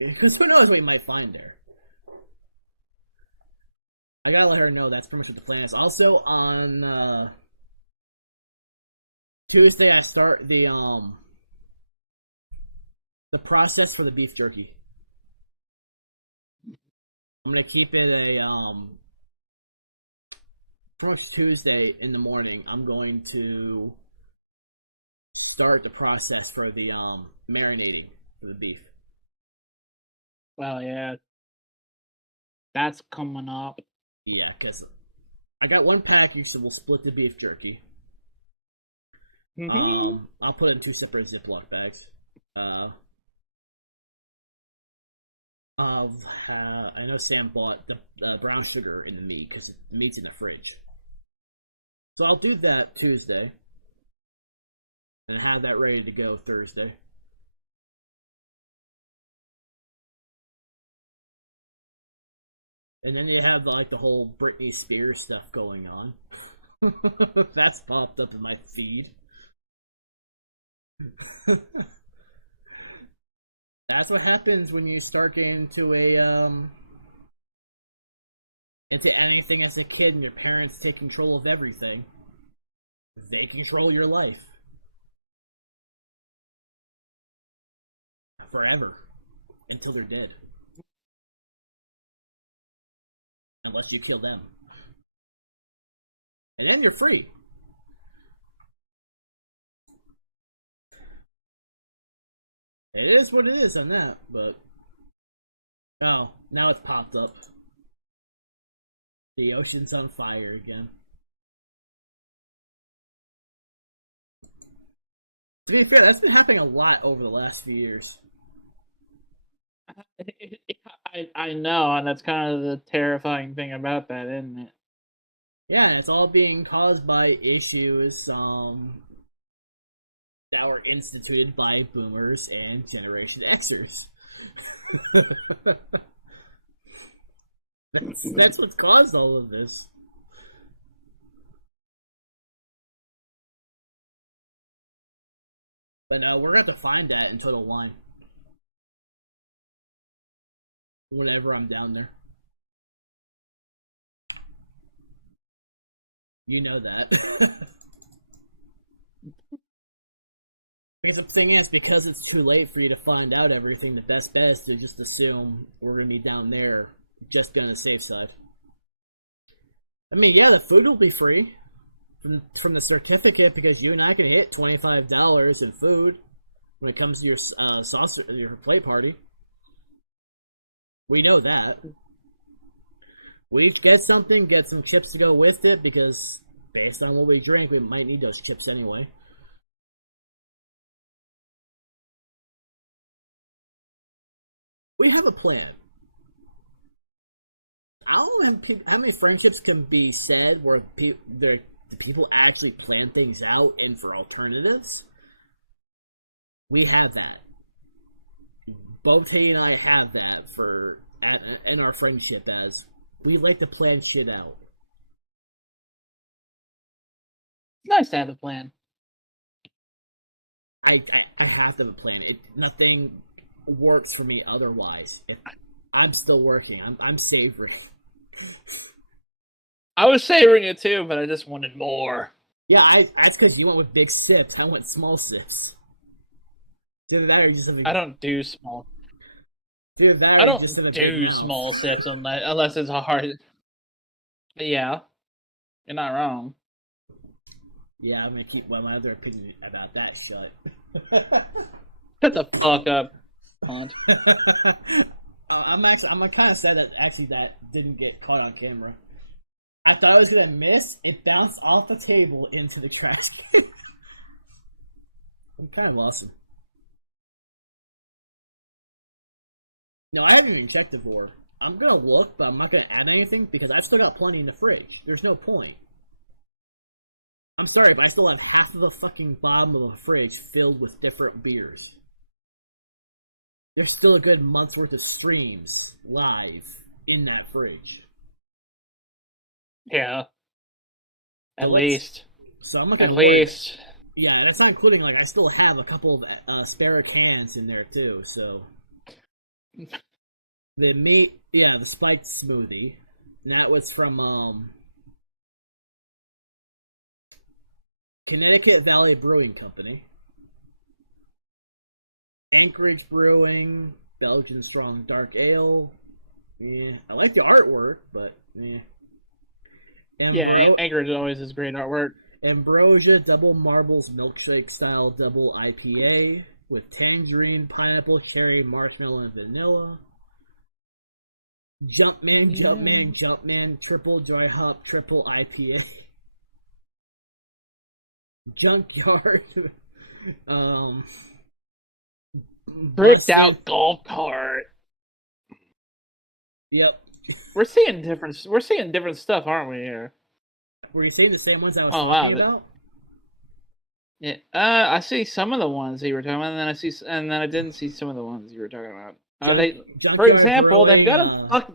Because who knows what we might find there. I gotta let her know that's pretty much what the plan is. Also, on Tuesday, I start the process for the beef jerky. I'm gonna keep it a pretty much Tuesday in the morning. I'm going to start the process for the marinating for the beef. Well, yeah, that's coming up. Yeah, because I got one package, so we'll split the beef jerky. I'll put it in 2 separate Ziploc bags. I know Sam bought the brown sugar in the meat because the meat's in the fridge. So I'll do that Tuesday and have that ready to go Thursday. And then you have the whole Britney Spears stuff going on. That's popped up in my feed. That's what happens when you start getting into into anything as a kid and your parents take control of everything. They control your life. Forever. Until they're dead. Unless you kill them. And then you're free. It is what it is on that, but... Oh, now it's popped up. The ocean's on fire again. To be fair, that's been happening a lot over the last few years. I know, and that's kind of the terrifying thing about that, isn't it? Yeah, and it's all being caused by issues that were instituted by boomers and Generation Xers. That's what's caused all of this. But no, we're going to have to find that in Total Wine. Whenever I'm down there. You know that. Because the thing is, because it's too late for you to find out everything, the best bet is to just assume we're going to be down there, just be on the safe side. I mean, yeah, the food will be free from the certificate, because you and I can hit $25 in food when it comes to your your play party. We know that. We each get something, get some chips to go with it, because based on what we drink, we might need those chips anyway. We have a plan. I don't know how many friendships can be said where people actually plan things out and for alternatives. We have that. Both he and I have that in our friendship, as we like to plan shit out. Nice to have a plan. I have to have a plan. Nothing works for me otherwise. I'm still working. I'm savoring. I was savoring it too, but I just wanted more. Yeah, that's because you went with big sips. I went small sips. I don't do small. I don't do small sips unless it's a hard. But yeah, you're not wrong. Yeah, I'm gonna keep my other opinion about that shut. Shut the fuck up, Hunt. I'm kind of sad that actually that didn't get caught on camera. I thought it was gonna miss. It bounced off the table into the trash can. I'm kind of awesome. No, I haven't even checked Tavour. I'm gonna look, but I'm not gonna add anything because I still got plenty in the fridge. There's no point. I'm sorry, but I still have half of the fucking bottom of the fridge filled with different beers. There's still a good month's worth of streams live in that fridge. Yeah. At least. So I'm At least. Yeah, and that's not including, like, I still have a couple of spare cans in there, too, so. The spiked smoothie. And that was from, Connecticut Valley Brewing Company. Anchorage Brewing, Belgian Strong Dark Ale. Yeah, I like the artwork, but Anchorage always has great artwork. Ambrosia Double Marbles Milkshake Style Double IPA with tangerine, pineapple, cherry, marshmallow, and vanilla. Jumpman Triple Dry Hop Triple IPA. Junkyard. Bricked out golf cart. Yep. We're seeing different stuff, aren't we here? Were you seeing the same ones I was talking about? Yeah. I see some of the ones you were talking about, and then I didn't see some of the ones you were talking about. For example, they've got a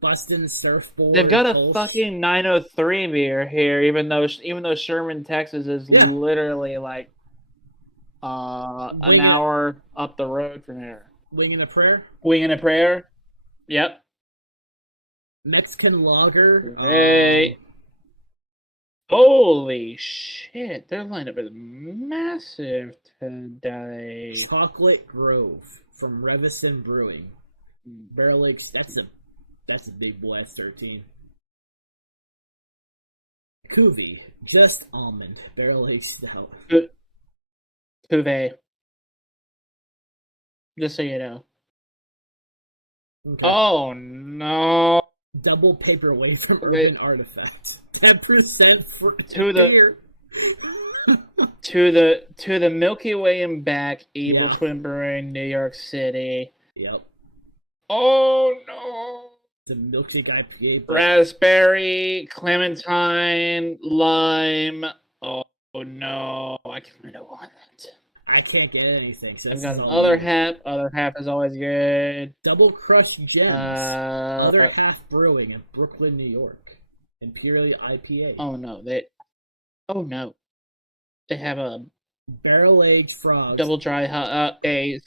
Bustin' Surfboard. They've got a fucking 903 beer here, even though Sherman, Texas is literally like an hour up the road from here. Wing and a Prayer? Wing and a Prayer? Yep. Mexican Lager. Hey. Holy shit, their lineup is massive today. Chocolate Grove from Reviston Brewing. Barrel Aged, that's a big boy, that's 13. Cuvée, just almond, barrel aged stout. Cuvée. Just so you know. Okay. Oh no. Double paperweight from Urban Artifacts. 10% for to the Milky Way and back, Evil Twin Brewing, New York City. Yep. Oh no. The milkshake IPA. Raspberry, clementine, lime. Oh no, I kind of want it. I can't get anything. So I've got another half. Other half is always good. Double Crushed Gems. Other half brewing in Brooklyn, New York. Imperial IPA. Oh no, they have a barrel aged frogs. Double dry hop. They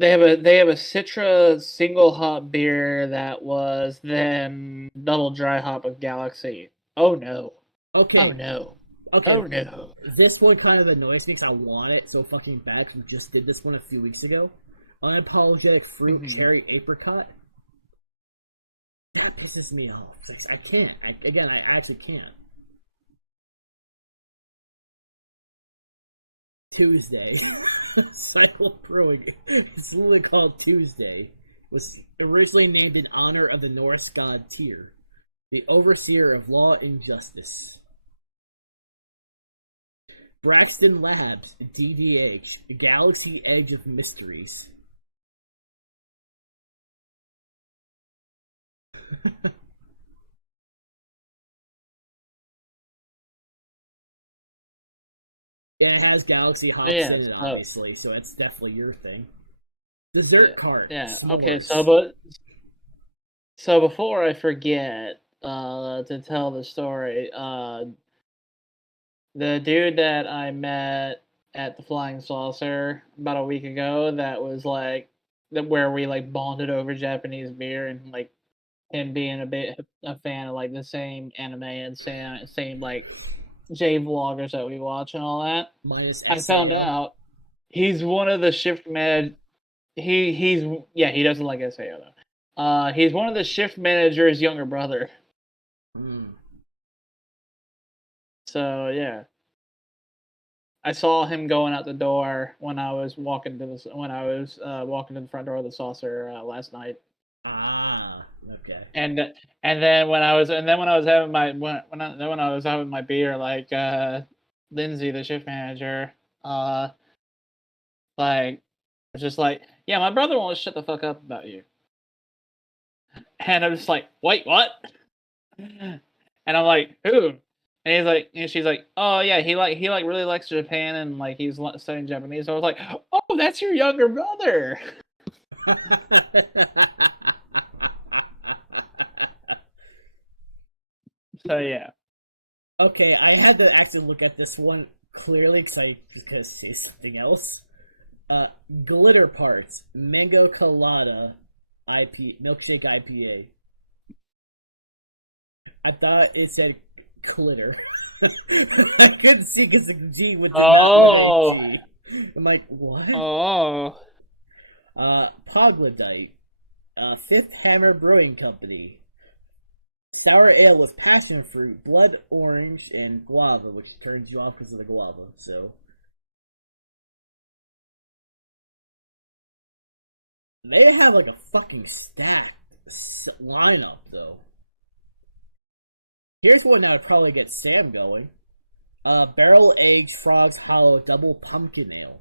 have a Citra single hop beer that was then double dry hop of Galaxy. Oh no. Okay. Oh no. Okay. Oh no. This one kind of annoys me because I want it so fucking bad. We just did this one a few weeks ago. Unapologetic fruit cherry apricot. That pisses me off. I can't. I actually can't. Tuesday. Cycle Brewing. It's literally called Tuesday. It was originally named in honor of the Norse god Tyr, the overseer of law and justice. Braxton Labs, DDH, Galaxy Edge of Mysteries. And it has Galaxy hops in it, obviously, so it's definitely your thing. The dirt cart. Yeah. S'mores. Okay. So before I forget to tell the story, the dude that I met at the Flying Saucer about a week ago, that was like where we like bonded over Japanese beer, and like him being a fan of like the same anime and same like J vloggers that we watch and all that. I found out he's one of the shift he doesn't like SAO though. He's one of the shift manager's younger brother. So yeah. I saw him going out the door when I was walking to walking to the front door of the saucer last night. Ah, okay. And then when I was having my when I was having my beer, like Lindsay, the shift manager, like was just like, yeah, my brother won't shut the fuck up about you. And I'm just like, wait, what? And I'm like, who? And she's like, oh yeah, he really likes Japan and like he's studying Japanese. So I was like, oh, that's your younger brother. So yeah. Okay, I had to actually look at this one clearly because say something else. Glitter Parts, Mango Colada, Milkshake IPA. I thought it said Clitter. I couldn't see because the G with the G. I'm like, what? Oh. Troglodyte, Fifth Hammer Brewing Company. Sour ale with passion fruit, blood orange, and guava, which turns you off because of the guava, so. They have like a fucking stacked lineup, though. Here's one that would probably get Sam going. Barrel Aged Frog's Hollow Double Pumpkin Ale.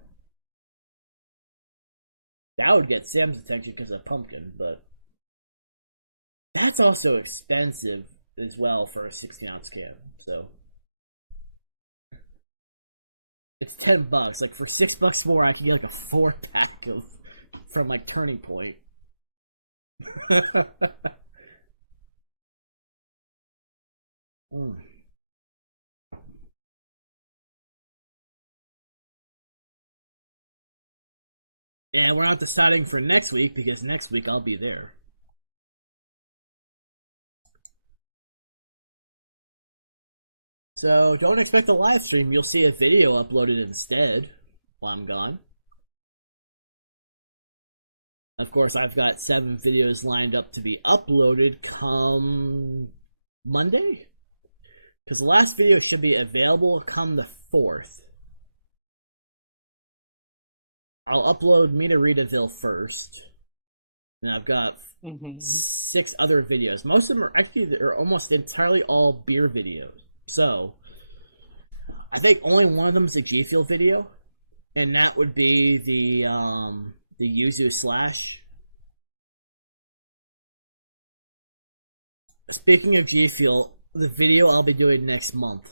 That would get Sam's attention because of pumpkin, but that's also expensive as well for a 60-ounce can, so. It's $10. Like, for $6 more, I can get like a 4-pack of from like Turning Point. And we're not deciding for next week because next week I'll be there. So don't expect a live stream. You'll see a video uploaded instead while I'm gone. Of course, I've got 7 videos lined up to be uploaded come Monday. Because the last video should be available come the 4th. I'll upload Meter Readaville first. And I've got 6 other videos. Most of them are actually, they're almost entirely all beer videos. So, I think only one of them is a G Fuel video. And that would be the Yuzu Slash. Speaking of G Fuel, the video I'll be doing next month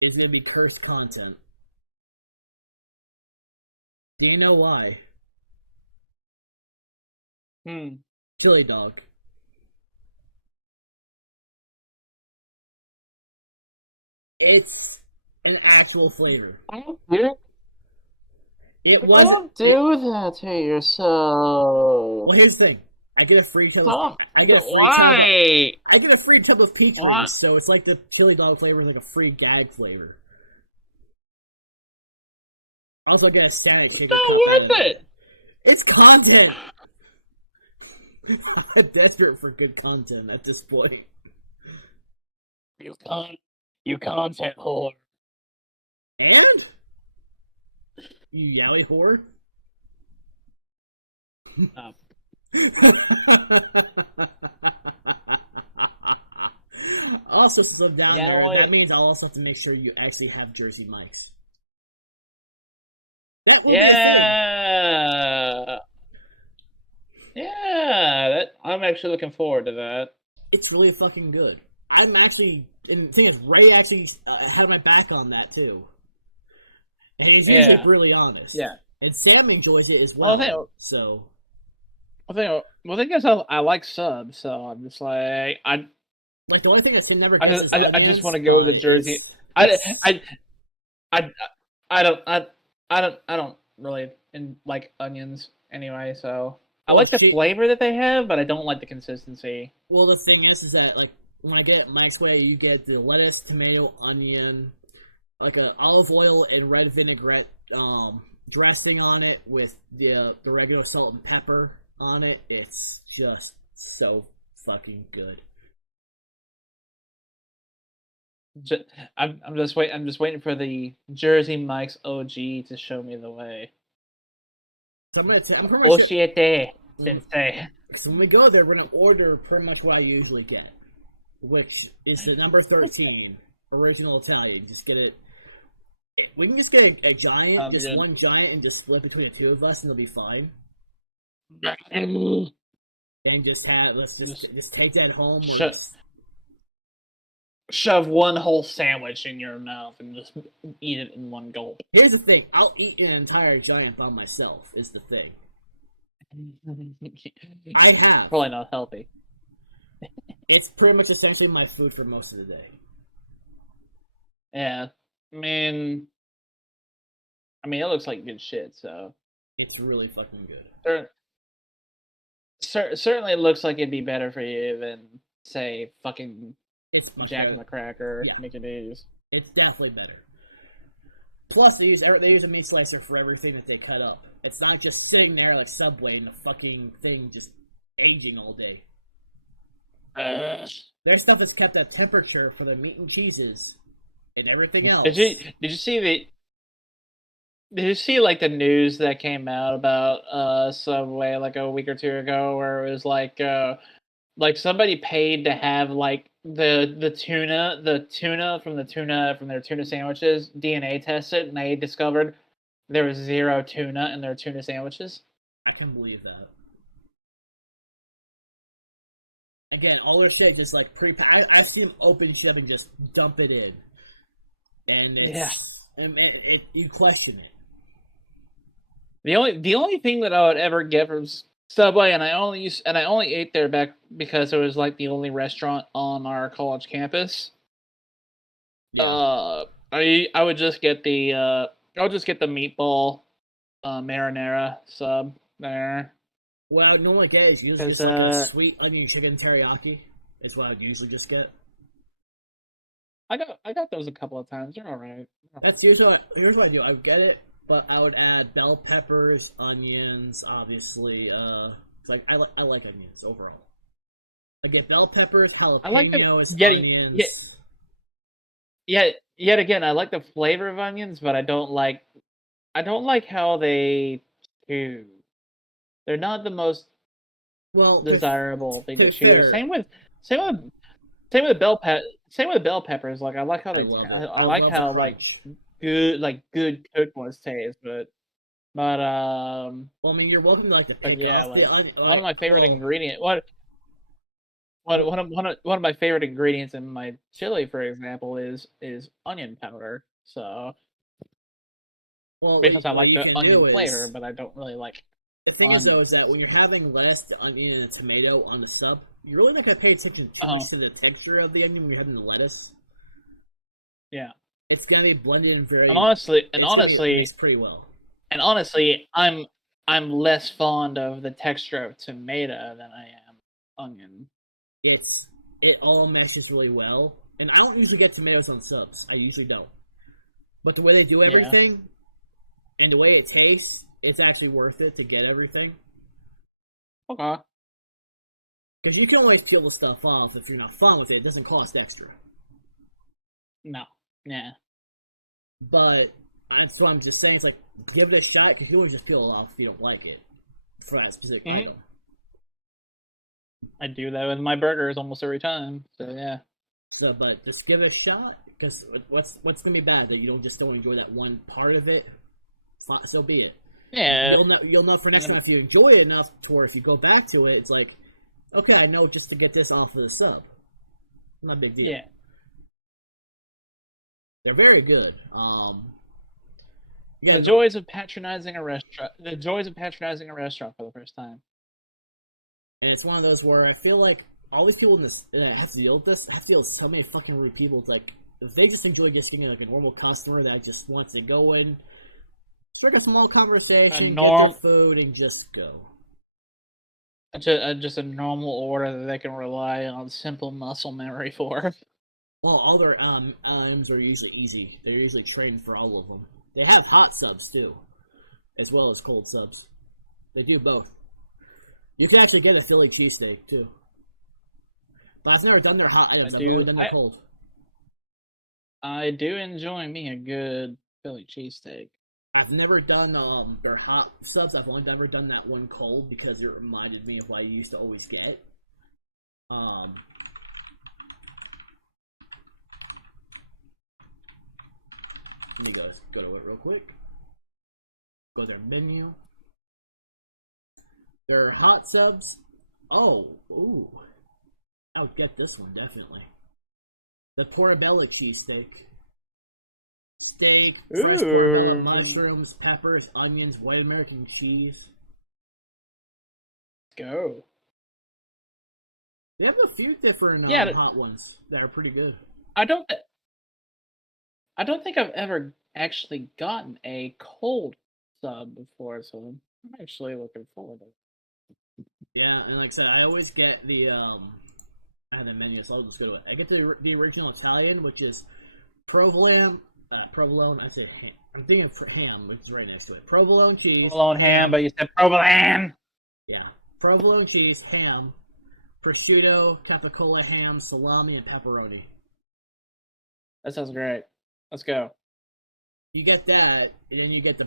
is going to be cursed content. Do you know why? Chili dog. It's an actual flavor. Don't do that to yourself. Well, here's the thing. I get a free tub. Stop. I get a free Why? tub. I get a free tub of peach What? rings, so it's like the chili dog flavor is like a free gag flavor. Also, I get a static shaker. Not worth it. It's content. I'm desperate for good content at this point. You content whore. And you yaoi whore. Also, since I'm down there, that means I'll also have to make sure you actually have Jersey mics. That will be I'm actually looking forward to that. It's really fucking good. I'm actually, and the thing is, Ray actually had my back on that too, and he's usually really honest. Yeah, and Sam enjoys it as well. I guess I like subs, so I'm just like like the only thing that's never. I just want to go with the Jersey. I don't really like onions anyway, so I like the flavor that they have, but I don't like the consistency. Well, the thing is that like when I get it Mike's Way, you get the lettuce, tomato, onion, like a olive oil and red vinaigrette dressing on it with the regular salt and pepper on it. It's just so fucking good. I'm just waiting for the Jersey Mike's OG to show me the way. So I'm pretty much Oshiete, sensei. so when we go there, we're gonna order pretty much what I usually get, which is the number 13 original Italian. Just get it. We can just get a giant, just good. one giant, and just split between the two of us, and it'll be fine. And just let's take that home. Shove one whole sandwich in your mouth and just eat it in one gulp. Here's the thing: I'll eat an entire giant by myself. Is the thing. I have. Probably not healthy. It's pretty much essentially my food for most of the day. Yeah, I mean, it looks like good shit. So it's really fucking good. Certainly looks like it'd be better for you than say fucking Jack in the Cracker, Mickey D's. It's definitely better. Plus, they use a meat slicer for everything that they cut up. It's not just sitting there like Subway and the fucking thing just aging all day. Their stuff is kept at temperature for the meat and cheeses and everything else. Did you see like the news that came out about Subway like a week or two ago, where it was like somebody paid to have like the tuna from their tuna sandwiches DNA tested, and they discovered there was 0 tuna in their tuna sandwiches. I can believe that. Again, all their shit just like I see them open shit and just dump it in, and you question it. The only thing that I would ever get from Subway, and I only ate there back because it was like the only restaurant on our college campus. Yeah. I would just get the meatball marinara sub there. Well, I would normally get is usually just like sweet onion chicken teriyaki. Is what I would usually just get. I got those a couple of times. They're all right. Here's what I do. I would get it, but I would add bell peppers, onions, obviously. I like onions overall. I get bell peppers, jalapenos, onions. Yet again, I like the flavor of onions, but I don't like how they chew. They're not the most desirable thing to chew. Same with bell peppers. Like I like how I like how like good cooked ones taste, but well, I mean, you're welcome to like the pick one of my favorite ingredients. One of my favorite ingredients in my chili, for example, is onion powder. So because I like the onion flavor, but I don't really like. The thing is, though, is that when you're having lettuce, onion, and tomato on the sub, you're really not going to pay attention too much to the texture of the onion when you're having the lettuce. Yeah. It's going to be blended in very... honestly, pretty well. And honestly, I'm less fond of the texture of tomato than I am onion. It all meshes really well. And I don't usually get tomatoes on subs. I usually don't. But the way they do everything, and the way it tastes... It's actually worth it to get everything. Okay. Because you can always peel the stuff off if you're not fun with it. It doesn't cost extra. No. Yeah. But that's what I'm just saying. It's like, give it a shot, because you can always just peel it off if you don't like it. For that specific item. I do that with my burgers almost every time. So, yeah. But just give it a shot, because what's going to be bad? That you don't enjoy that one part of it? So be it. Yeah. You'll know for next time if you enjoy it enough to where if you go back to it, it's like, okay, I know just to get this off of the sub. Not a big deal. Yeah. They're very good. The joys of patronizing a restaurant. The joys of patronizing a restaurant for the first time. And it's one of those where I feel like all these people in this have to deal with this. I have to deal with so many fucking rude people. It's like, if they just enjoy just getting like a normal customer that just wants to go in, strike a small conversation, get their food, and just go. Just a normal order that they can rely on simple muscle memory for. Well, all their items are usually easy. They're usually trained for all of them. They have hot subs, too, as well as cold subs. They do both. You can actually get a Philly cheesesteak, too. But I've never done their hot items. I've only done their cold. I do enjoy me a good Philly cheesesteak. I've never done their hot subs. I've only ever done that one cold because it reminded me of what I used to always get. Let me go to it real quick. Go to their menu. Their hot subs. Oh, ooh. I would get this one, definitely. The portobello cheesesteak. Steak, sliced portobello, mushrooms, peppers, onions, white American cheese. Let's go. They have a few different hot ones that are pretty good. I don't think I've ever actually gotten a cold sub before, so I'm actually looking forward to it. Yeah, and like I said, I always get the I have the menu, so I'll just go to it. I get the original Italian, which is provolone. I said ham. I'm thinking of ham, which is right next to it. Provolone cheese. Provolone ham, but you said provolone. Yeah, provolone cheese, ham, prosciutto, capicola ham, salami, and pepperoni. That sounds great. Let's go. You get that, and then you get the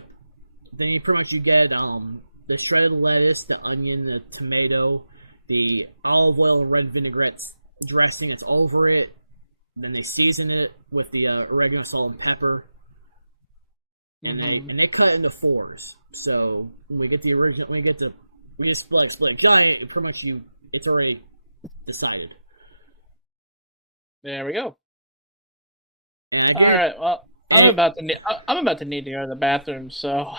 shredded lettuce, the onion, the tomato, the olive oil and red vinaigrette dressing that's over it. Then they season it with the oregano, salt, and pepper. And they cut into fours. So when we get the original, we just split giant. Pretty much it's already decided. There we go. And all right. Well, I'm about to need to go to the bathroom. So.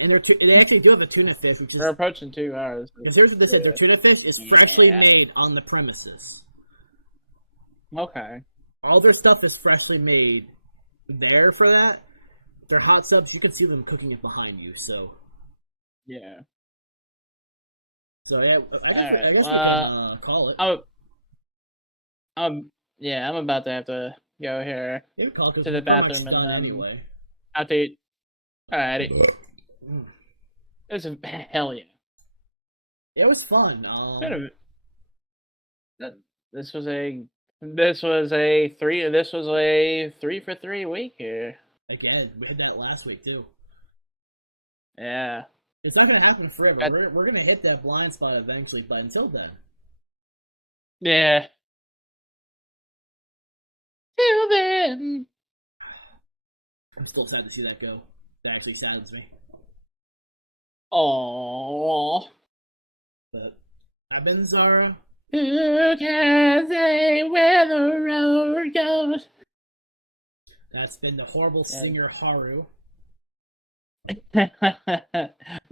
And they actually do have a tuna fish, which is we're approaching 2 hours. Because here's what they said: their tuna fish is freshly made on the premises. Okay. All their stuff is freshly made there for that. Their hot subs, you can see them cooking it behind you. So. Yeah. So yeah, I guess we can call it. I'm about to have to go here to the bathroom and then anyway. have to eat. Alrighty. It was hell yeah. It was fun. This was a 3 for 3 week here. Again, we had that last week too. Yeah. It's not gonna happen forever. We're gonna hit that blind spot eventually, but until then. Yeah. Till then. I'm still sad to see that go. That actually saddens me. Aww. But I've been Zara. Who can say where the road goes? That's been the horrible singer Haru.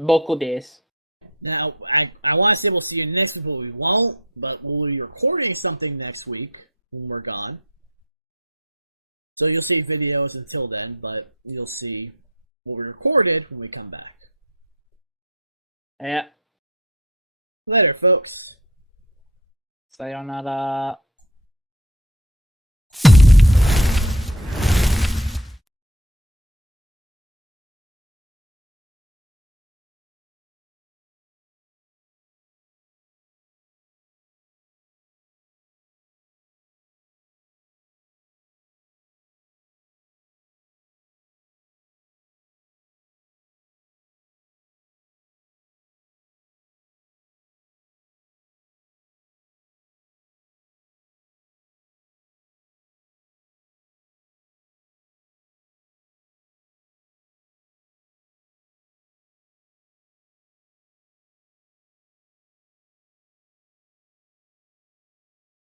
Boku desu. Now, I want to say we'll see you next week, but we won't. But we'll be recording something next week when we're gone. So you'll see videos until then, but you'll see what we recorded when we come back. Yeah. Later, folks. Sayonara.